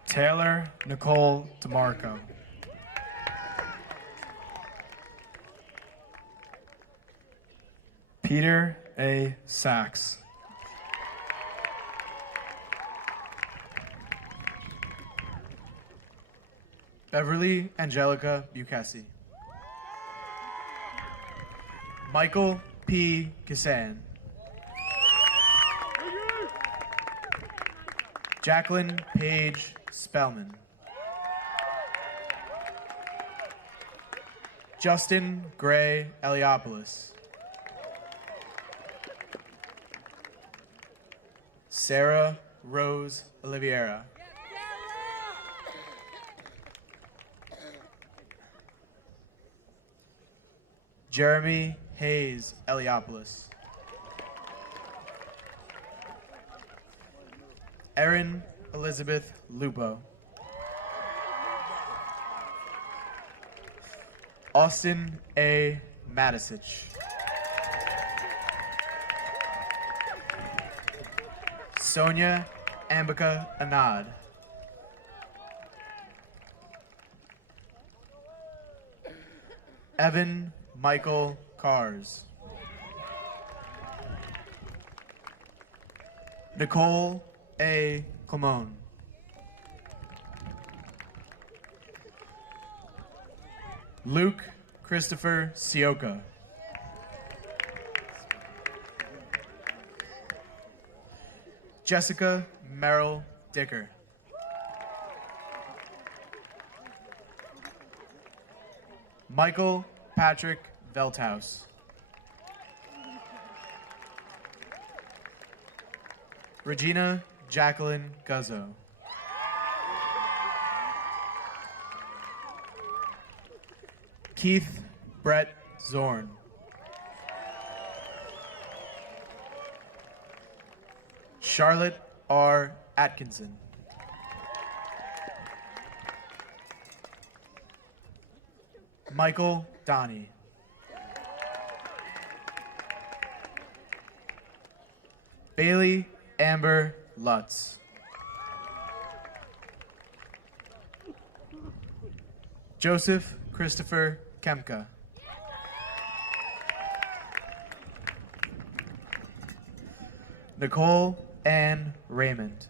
Taylor Nicole DeMarco. Peter A. Sachs. Beverly Angelica Bukesi. Michael P. Kisan. Jacqueline Paige Spellman. Justin Gray Eliopoulos. Sarah Rose Oliveira. Jeremy Hayes Eliopoulos. Erin Elizabeth Lupo. Austin A. Matisich. Sonia Ambika Anad. Evan Michael Cars. Nicole A. Clemone. Luke Christopher Sioka. Jessica Merrill Dicker. Michael Patrick Velthouse. Regina Jacqueline Guzzo. Keith Brett Zorn. Charlotte R. Atkinson. Michael Donnie. Bailey Amber Lutz. Joseph Christopher Kemka. Nicole Ann Raymond.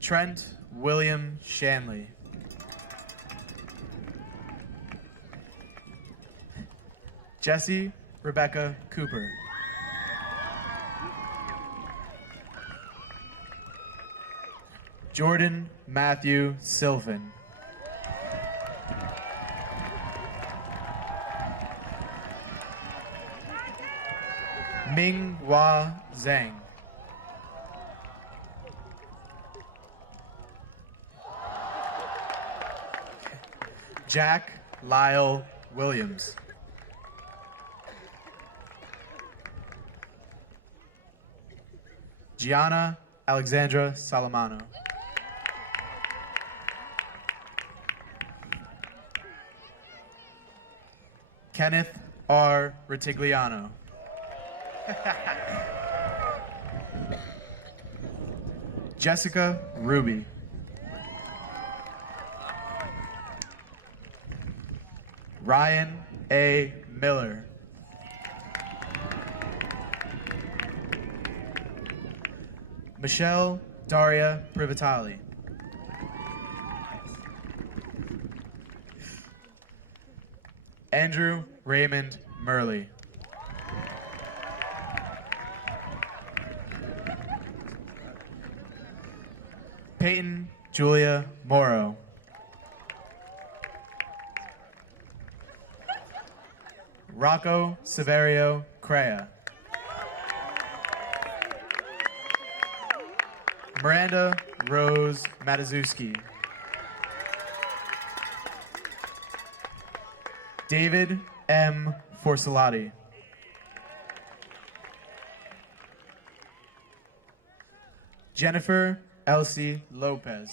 Trent William Shanley. Jesse Rebecca Cooper. Jordan Matthew Sylvan. Ming Hua Zhang. Jack Lyle Williams. Gianna Alexandra Salamano. Kenneth R. Ritigliano. Jessica Ruby. Ryan A. Miller. Michelle Daria Privitali. Andrew Raymond Murley. Peyton Julia Morrow. Rocco Severio Crea. Miranda Rose Matazuski. David M. Forsalati. Jennifer Elsie Lopez.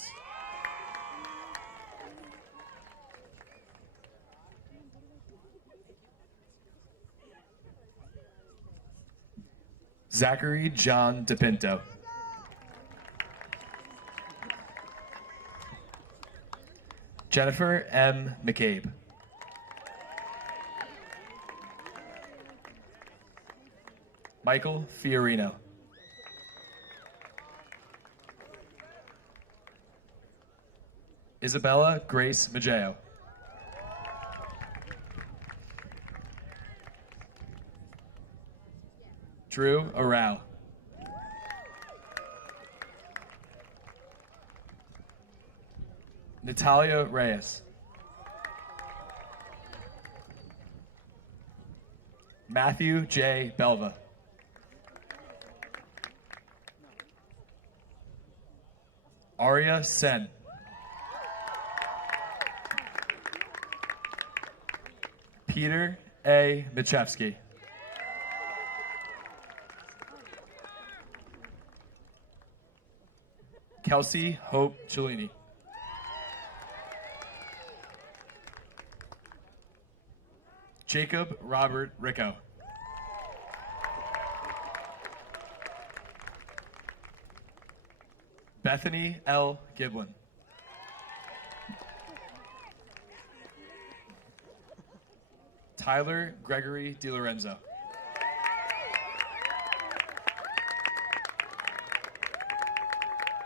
Zachary John DePinto. Jennifer M. McCabe. Michael Fiorino. Isabella Grace Maggio. Drew Arau. Natalia Reyes. Matthew J. Belva. Aria Sen. Peter A. Michevsky. Kelsey Hope Cellini. Jacob Robert Ricco. Bethany L. Giblin. Tyler Gregory DiLorenzo.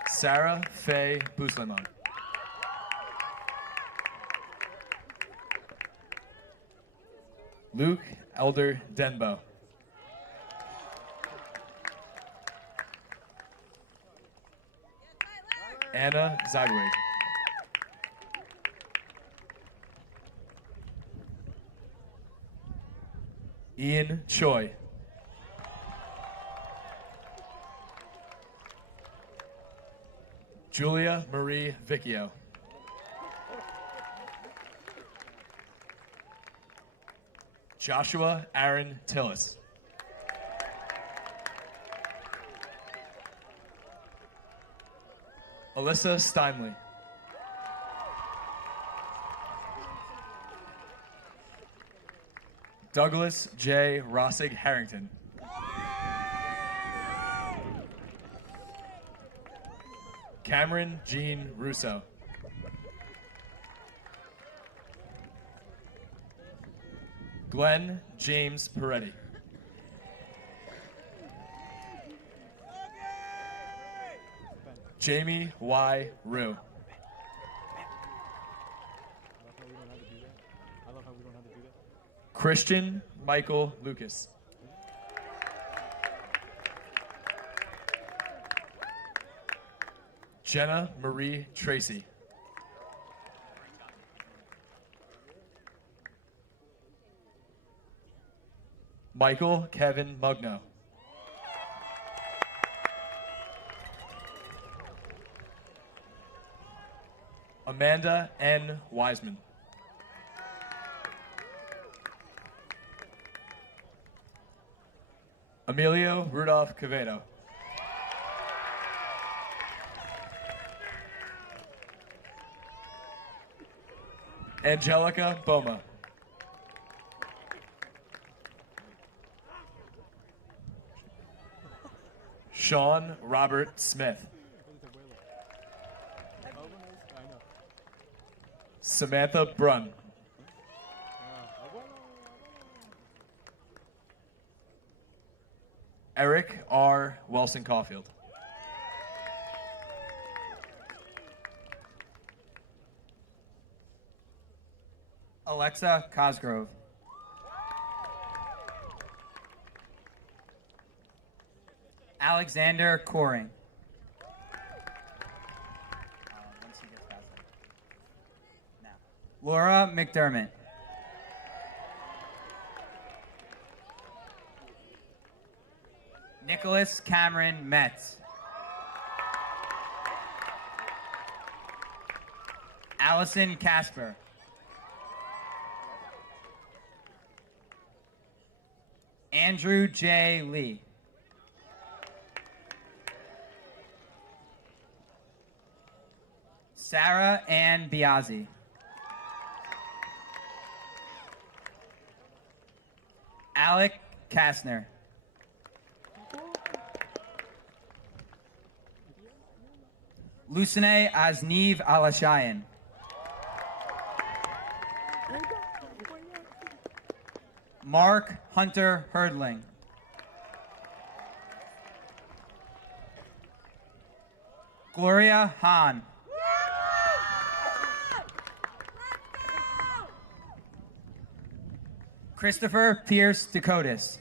Sarah Faye Buslemon. Luke Elder Denbo. Anna Zagwig. Ian Choi. Julia Marie Vicchio. Joshua Aaron Tillis. Alyssa Steinley. Douglas J. Rossig Harrington. Cameron Jean Russo. Glenn James Peretti. Jamie Y. Rue. Christian Michael Lucas. Jenna Marie Tracy. Michael Kevin Mugno. Amanda N. Wiseman. Emilio Rudolph Quevedo. Angelica Boma. Sean Robert Smith. Samantha Brunn. Eric R. Wilson Caulfield. Alexa Cosgrove. Alexander Coring. Laura McDermott. Nicholas Cameron Metz. Allison Casper. Andrew J. Lee. Sarah Ann Biazzi. Alec Kastner. Lucine Azniv Alashayan. Mark Hunter Herdling. Gloria Hahn. Christopher Pierce Dakotas.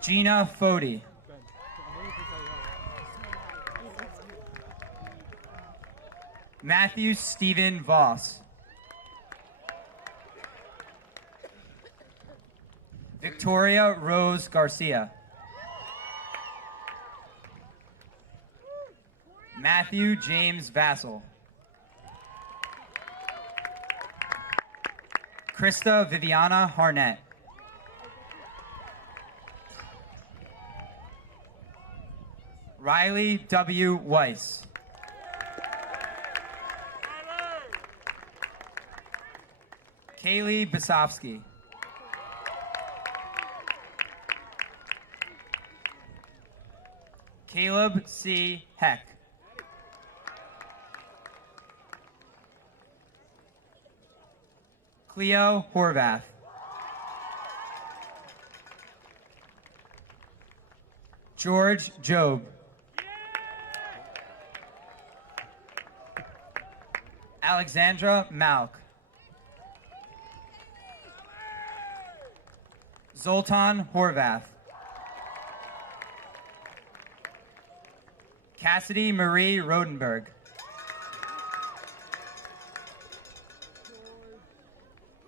Gina Fody. Matthew Stephen Voss. Victoria Rose Garcia. Matthew James Vassell. Krista Viviana Harnett. Riley W. Weiss. Kaylee Basofsky. Caleb C. Heck. Cleo Horvath. George Job. Alexandra Malk. Zoltan Horvath. Cassidy Marie Rodenberg.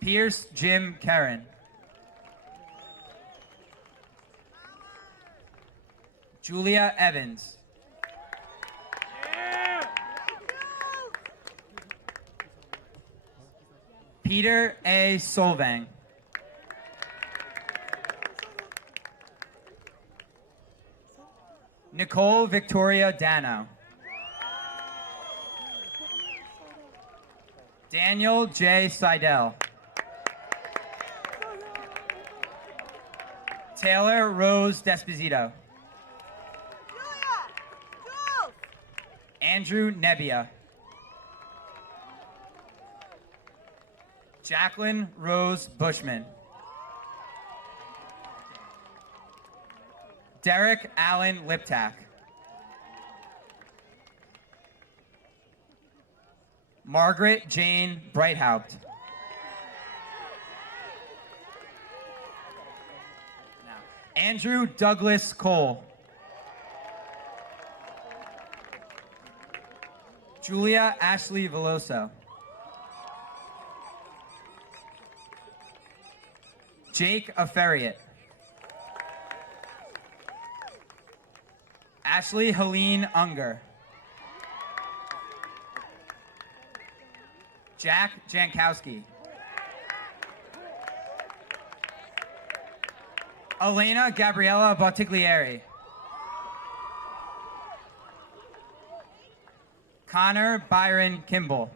Pierce Jim Karen. Julia Evans. Peter A. Solvang. Nicole Victoria Dano. Daniel J. Seidel. Taylor Rose Desposito. Andrew Nebbia. Jacqueline Rose Bushman. Derek Allen Liptak. Margaret Jane Breithaupt. Andrew Douglas Cole. Julia Ashley Veloso. Jake Afariat. Ashley Helene Unger. Jack Jankowski. Elena Gabriella Bottiglieri. Connor Byron Kimball.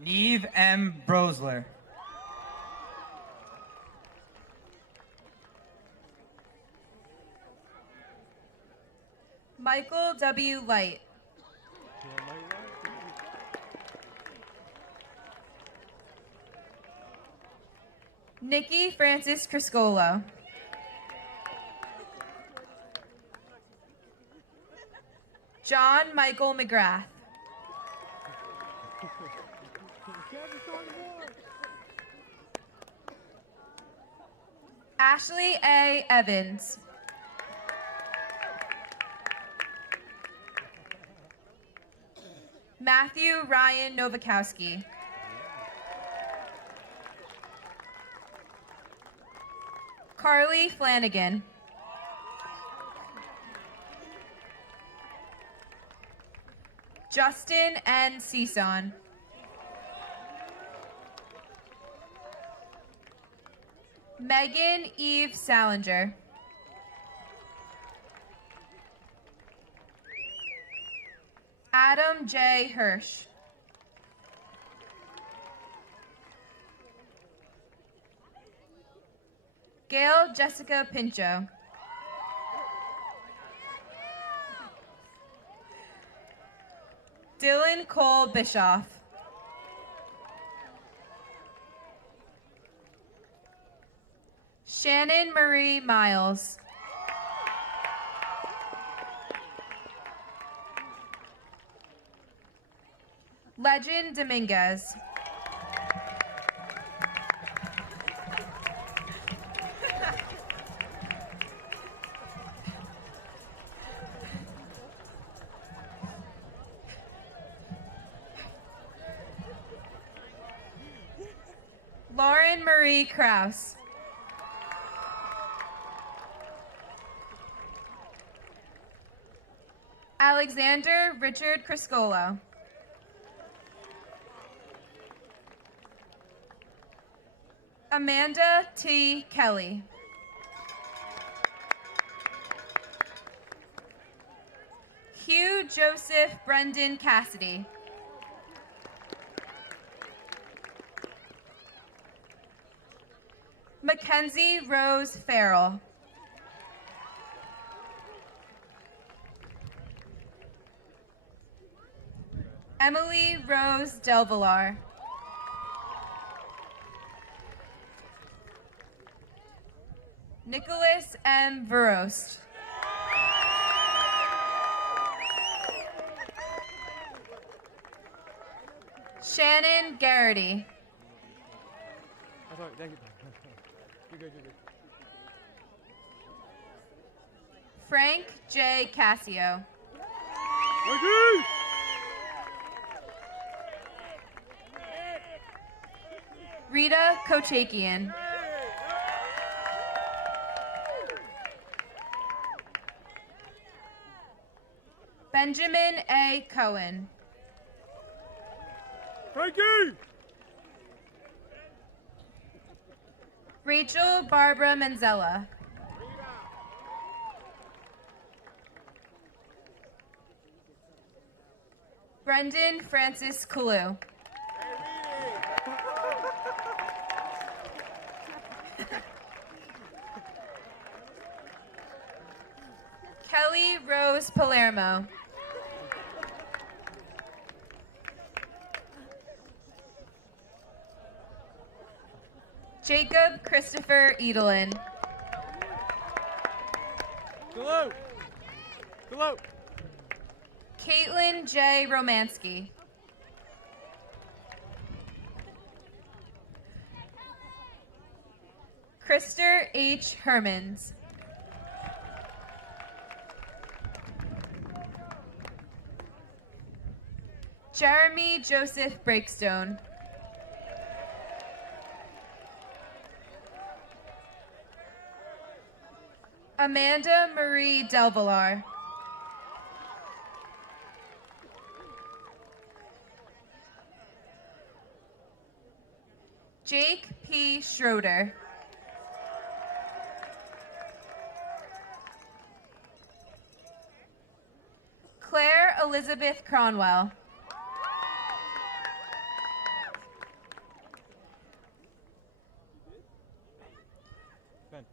Neve M. Brosler. Michael W. Light. Nikki Francis Criscolo. John Michael McGrath. Ashley A. Evans. Matthew Ryan Novakowski. Carly Flanagan. Justin N. Cison. Megan Eve Salinger. Adam J. Hirsch. Gail Jessica Pincho. Dylan Cole Bischoff. Shannon Marie Miles. Legend Dominguez. Lauren Marie Kraus. Alexander Richard Criscolo. Amanda T. Kelly. Hugh Joseph Brendan Cassidy. Mackenzie Rose Farrell. Emily Rose Delvillar. Nicholas M. Verost. Shannon Garrity. Thank you. You're good, you're good. Frank J. Cassio. Rita Kochakian. Benjamin A. Cohen. Frankie! Rachel Barbara Manzella. Brendan Francis Kalu. Kelly Rose Palermo. Jacob Christopher Edelin. Hello! Hello! Caitlin J. Romansky. Krister H. Hermans. Jeremy Joseph Breakstone. Amanda Marie Delvillar. Jake P. Schroeder. Claire Elizabeth Cronwell.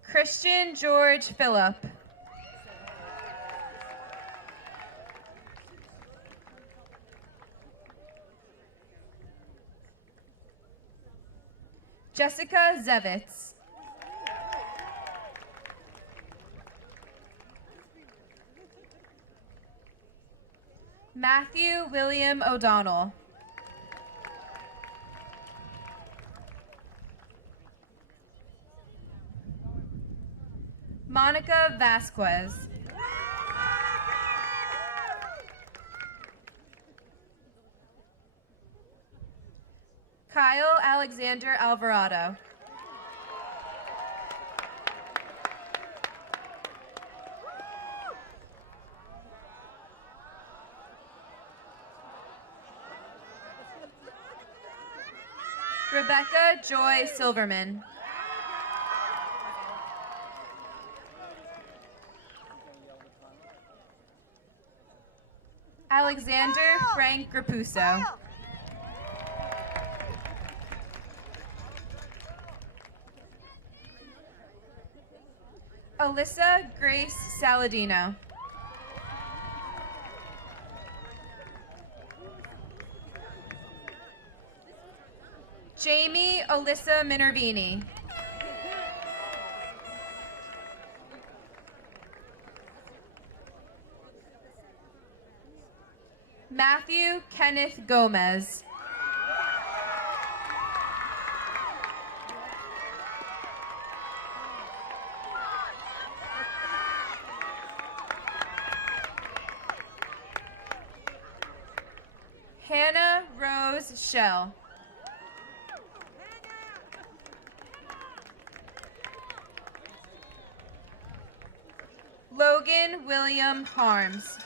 Christian George Phillip. Jessica Zevitz. Matthew William O'Donnell. Monica Vasquez. Kyle Alexander Alvarado. Rebecca Joy Silverman. Alexander Frank Grapuso. Alyssa Grace Saladino. Jamie Alyssa Minervini. Matthew Kenneth Gomez. Hannah Rose Shell. Logan William Harms.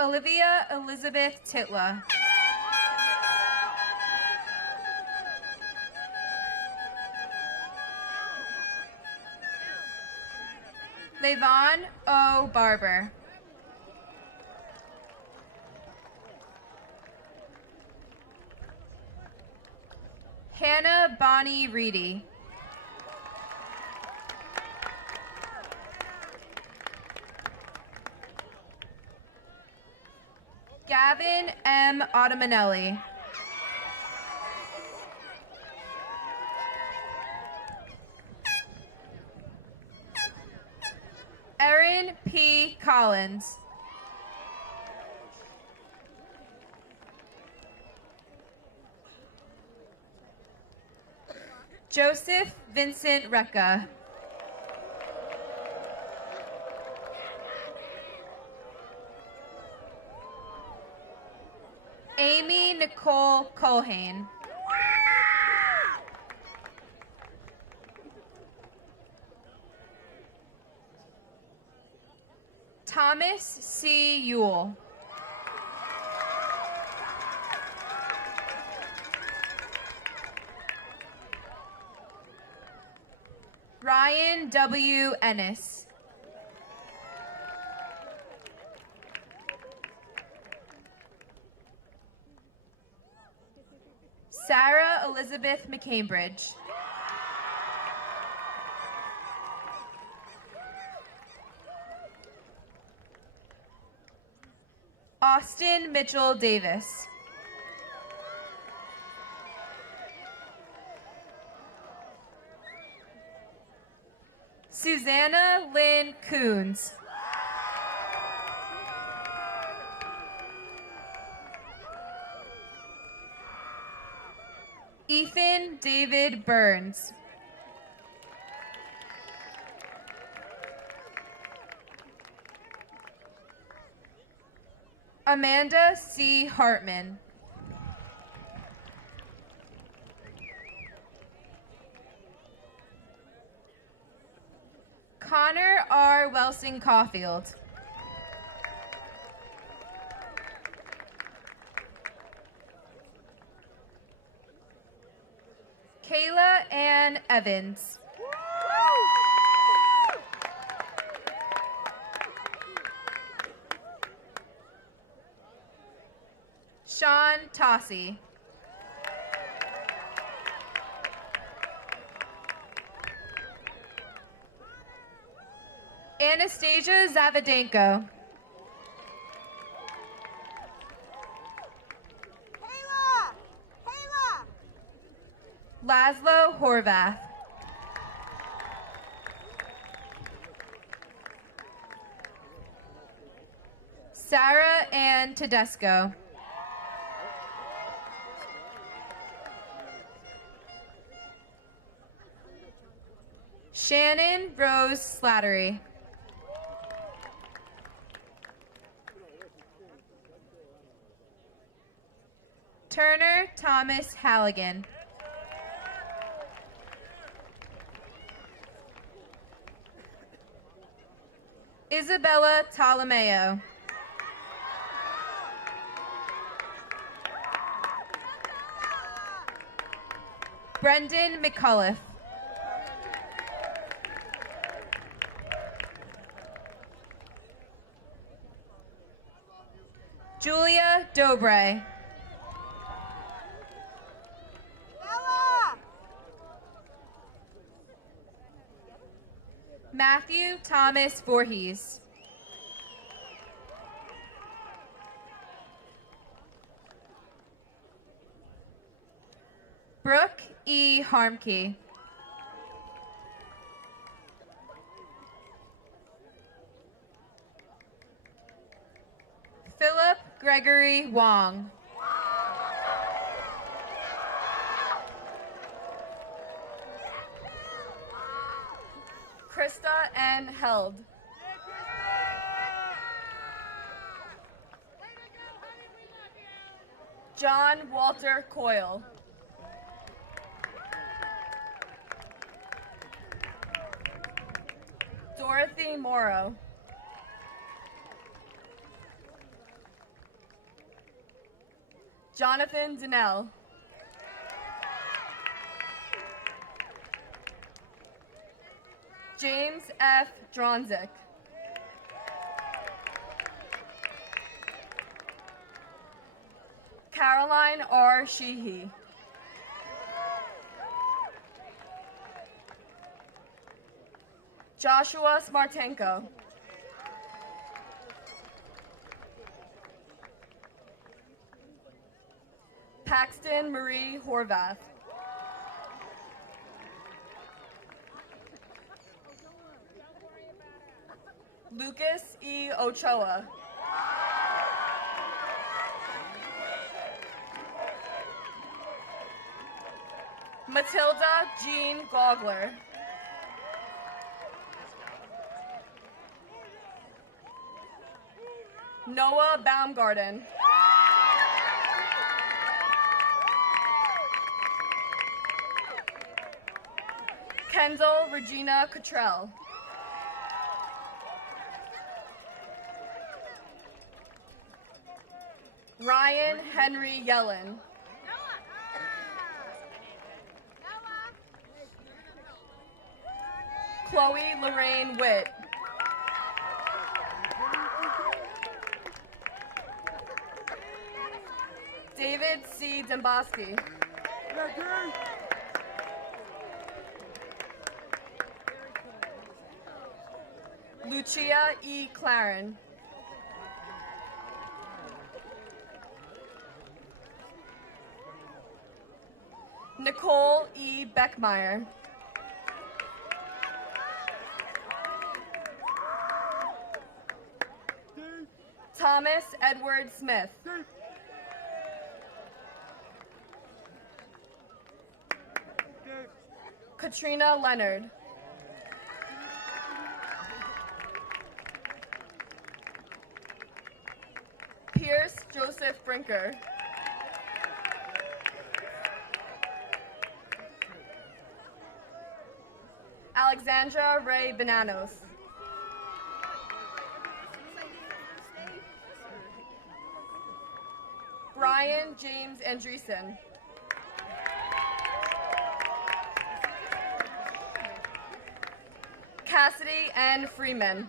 Olivia Elizabeth Titla. Levon O. Barber. Hannah Bonnie Reedy. Gavin M. Ottamanelli. Erin P. Collins. Joseph Vincent Recca. Amy Nicole Culhane. Thomas C. Ewell. Ryan W. Ennis. Sarah Elizabeth McCambridge. Austin Mitchell Davis. Susanna Lynn Coons. Ethan David Burns. Amanda C. Hartman. Connor R. Welsing Caulfield. Kayla Ann Evans. Sean Tossi. Anastasia Zavadenko. Laszlo Horvath. Sarah Ann Tedesco. Shannon Rose Slattery. Turner Thomas Halligan. Isabella Tolomeo. Brendan McCullough. Julia Dobre. Matthew Thomas Voorhees. Brooke E. Harmkey. Philip Gregory Wong. Krista N. Held. John Walter Coyle. Dorothy Morrow. Jonathan Donnell. James F. Dronzik. Caroline R. Sheehy. Joshua Smartenko. Paxton Marie Horvath. Lucas E. Ochoa. Matilda Jean Gogler. Noah Baumgarten. Kendall Regina Cottrell. Ryan Henry Yellen. Chloe Lorraine Witt. David C. Demboski. Lucia E. Claren. Nicole E. Beckmeyer. Thomas Edward Smith. Katrina Leonard. Pierce Joseph Brinker. Alexandra Ray Bananos. Brian James Andreessen. Cassidy N. Freeman.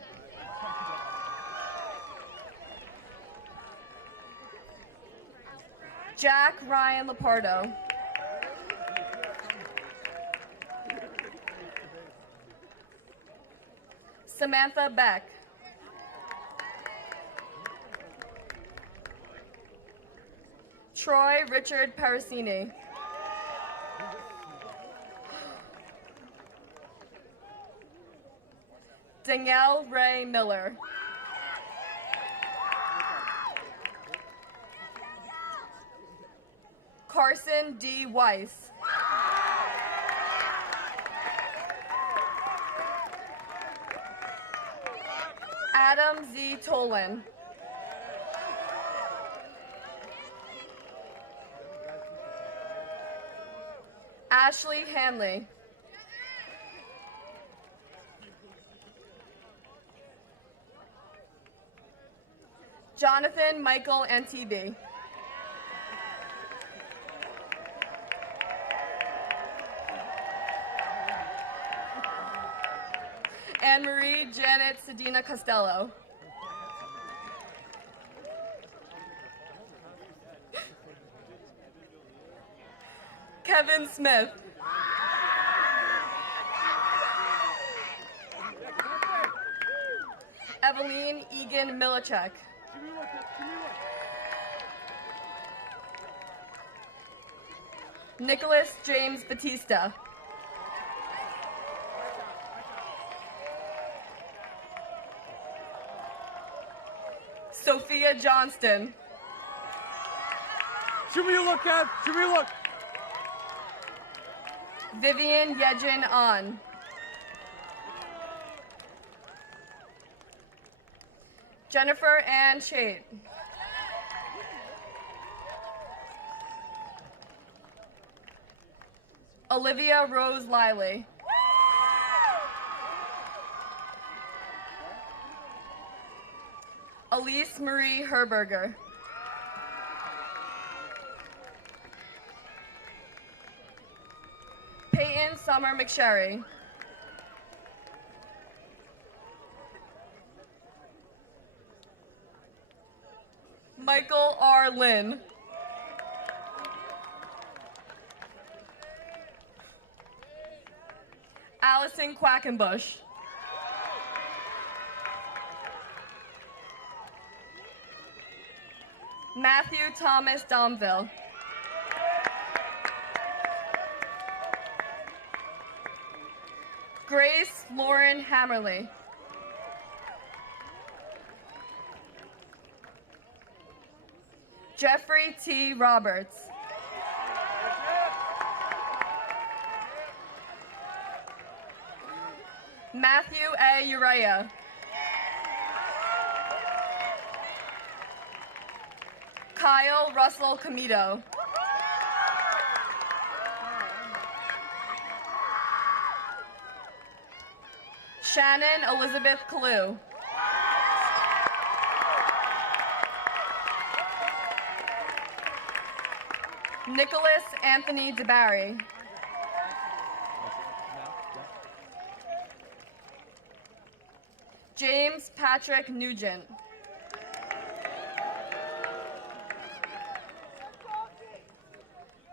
Jack Ryan Lapardo. Samantha Beck. Troy Richard Parasini. Danielle Ray Miller. Carson D. Weiss. Adam Z. Tolan. Ashley Hanley. Jonathan Michael Antibes. Anne-Marie Janet Sedina Costello. Kevin Smith. Eveline Egan Milichek. Nicholas James Batista. Sophia Johnston. Show me a look, Kev. Show me a look. Vivian Yejin An. Jennifer Ann Chait. Olivia Rose Liley. Elise Marie Herberger. Peyton Summer McSherry. Michael R. Lynn. Allison Quackenbush. Matthew Thomas Domville. Grace Lauren Hammerly. Jeffrey T. Roberts. Matthew A. Uriah. Kyle Russell Comito. Shannon Elizabeth Kalu. Nicholas Anthony DeBarry. James Patrick Nugent.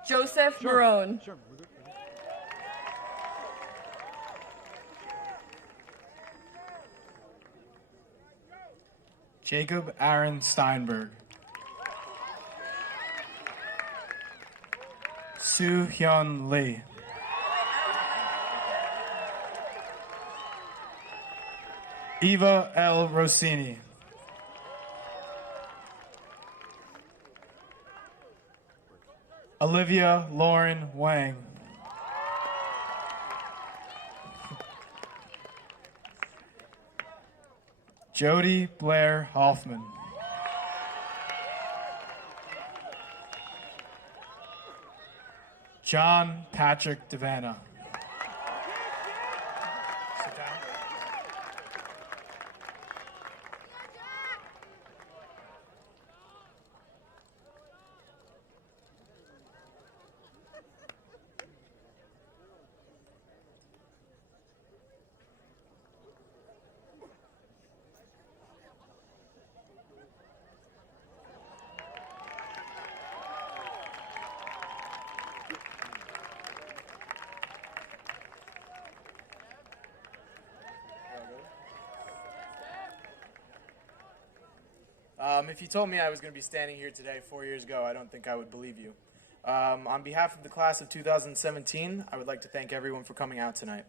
Joseph Marone. Jacob Aaron Steinberg. Soo Hyun Lee. Eva L. Rossini. Olivia Lauren Wang. Jody Blair Hoffman. John Patrick Devanna. If you told me I was going to be standing here today 4 years ago, I don't think I would believe you. On behalf of the class of 2017, I would like to thank everyone for coming out tonight.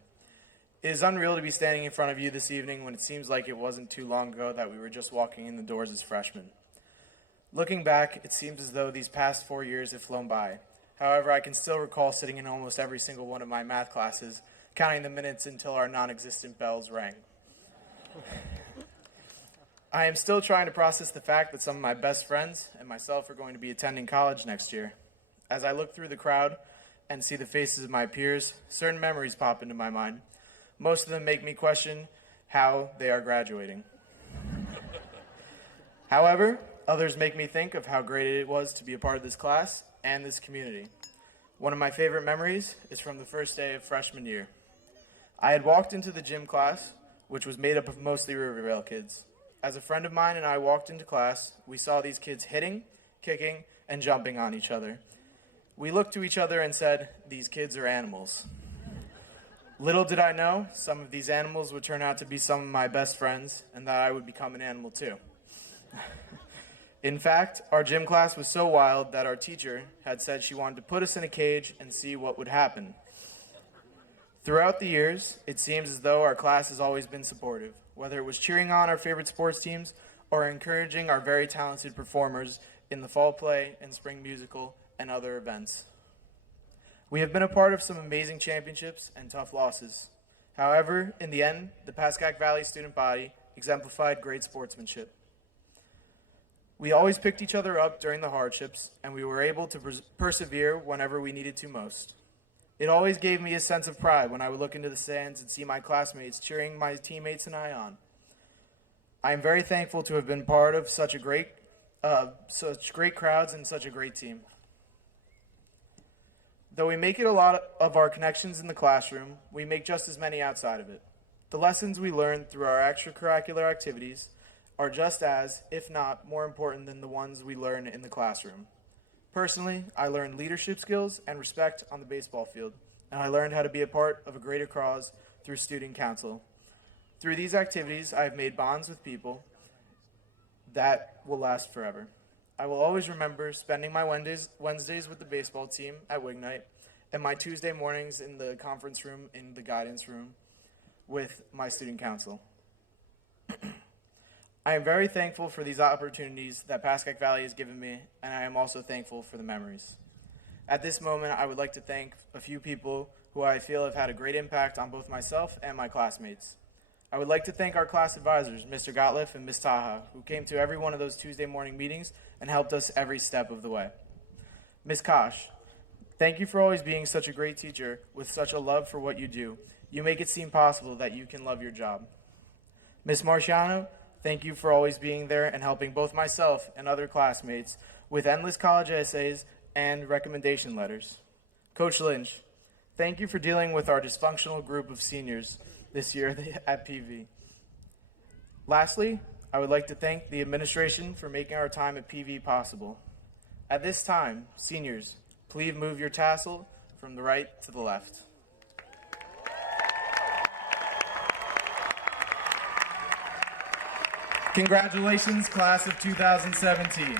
It is unreal to be standing in front of you this evening when it seems like it wasn't too long ago that we were just walking in the doors as freshmen. Looking back, it seems as though these past 4 years have flown by. However, I can still recall sitting in almost every single one of my math classes, counting the minutes until our non-existent bells rang. I am still trying to process the fact that some of my best friends and myself are going to be attending college next year. As I look through the crowd and see the faces of my peers, certain memories pop into my mind. Most of them make me question how they are graduating. However, others make me think of how great it was to be a part of this class and this community. One of my favorite memories is from the first day of freshman year. I had walked into the gym class, which was made up of mostly Rivervale kids. As a friend of mine and I walked into class, we saw these kids hitting, kicking, and jumping on each other. We looked to each other and said, "These kids are animals." Little did I know, some of these animals would turn out to be some of my best friends, and that I would become an animal too. In fact, our gym class was so wild that our teacher had said she wanted to put us in a cage and see what would happen. Throughout the years, it seems as though our class has always been supportive, whether it was cheering on our favorite sports teams or encouraging our very talented performers in the fall play and spring musical and other events. We have been a part of some amazing championships and tough losses. However, in the end, the Pascack Valley student body exemplified great sportsmanship. We always picked each other up during the hardships, and we were able to persevere whenever we needed to most. It always gave me a sense of pride when I would look into the stands and see my classmates cheering my teammates and I on. I am very thankful to have been part of such great crowds and such a great team. Though we make it a lot of our connections in the classroom, we make just as many outside of it. The lessons we learn through our extracurricular activities are just as, if not more important than the ones we learn in the classroom. Personally, I learned leadership skills and respect on the baseball field, and I learned how to be a part of a greater cause through student council. Through these activities, I have made bonds with people that will last forever. I will always remember spending my Wednesdays with the baseball team at Wignite and my Tuesday mornings in the conference room in the guidance room with my student council. I am very thankful for these opportunities that Pascack Valley has given me, and I am also thankful for the memories. At this moment, I would like to thank a few people who I feel have had a great impact on both myself and my classmates. I would like to thank our class advisors, Mr. Gottlieb and Ms. Taha, who came to every one of those Tuesday morning meetings and helped us every step of the way. Ms. Kosh, thank you for always being such a great teacher with such a love for what you do. You make it seem possible that you can love your job. Ms. Marciano, thank you for always being there and helping both myself and other classmates with endless college essays and recommendation letters. Coach Lynch, thank you for dealing with our dysfunctional group of seniors this year at PV. Lastly, I would like to thank the administration for making our time at PV possible. At this time, seniors, please move your tassel from the right to the left. Congratulations, class of 2017.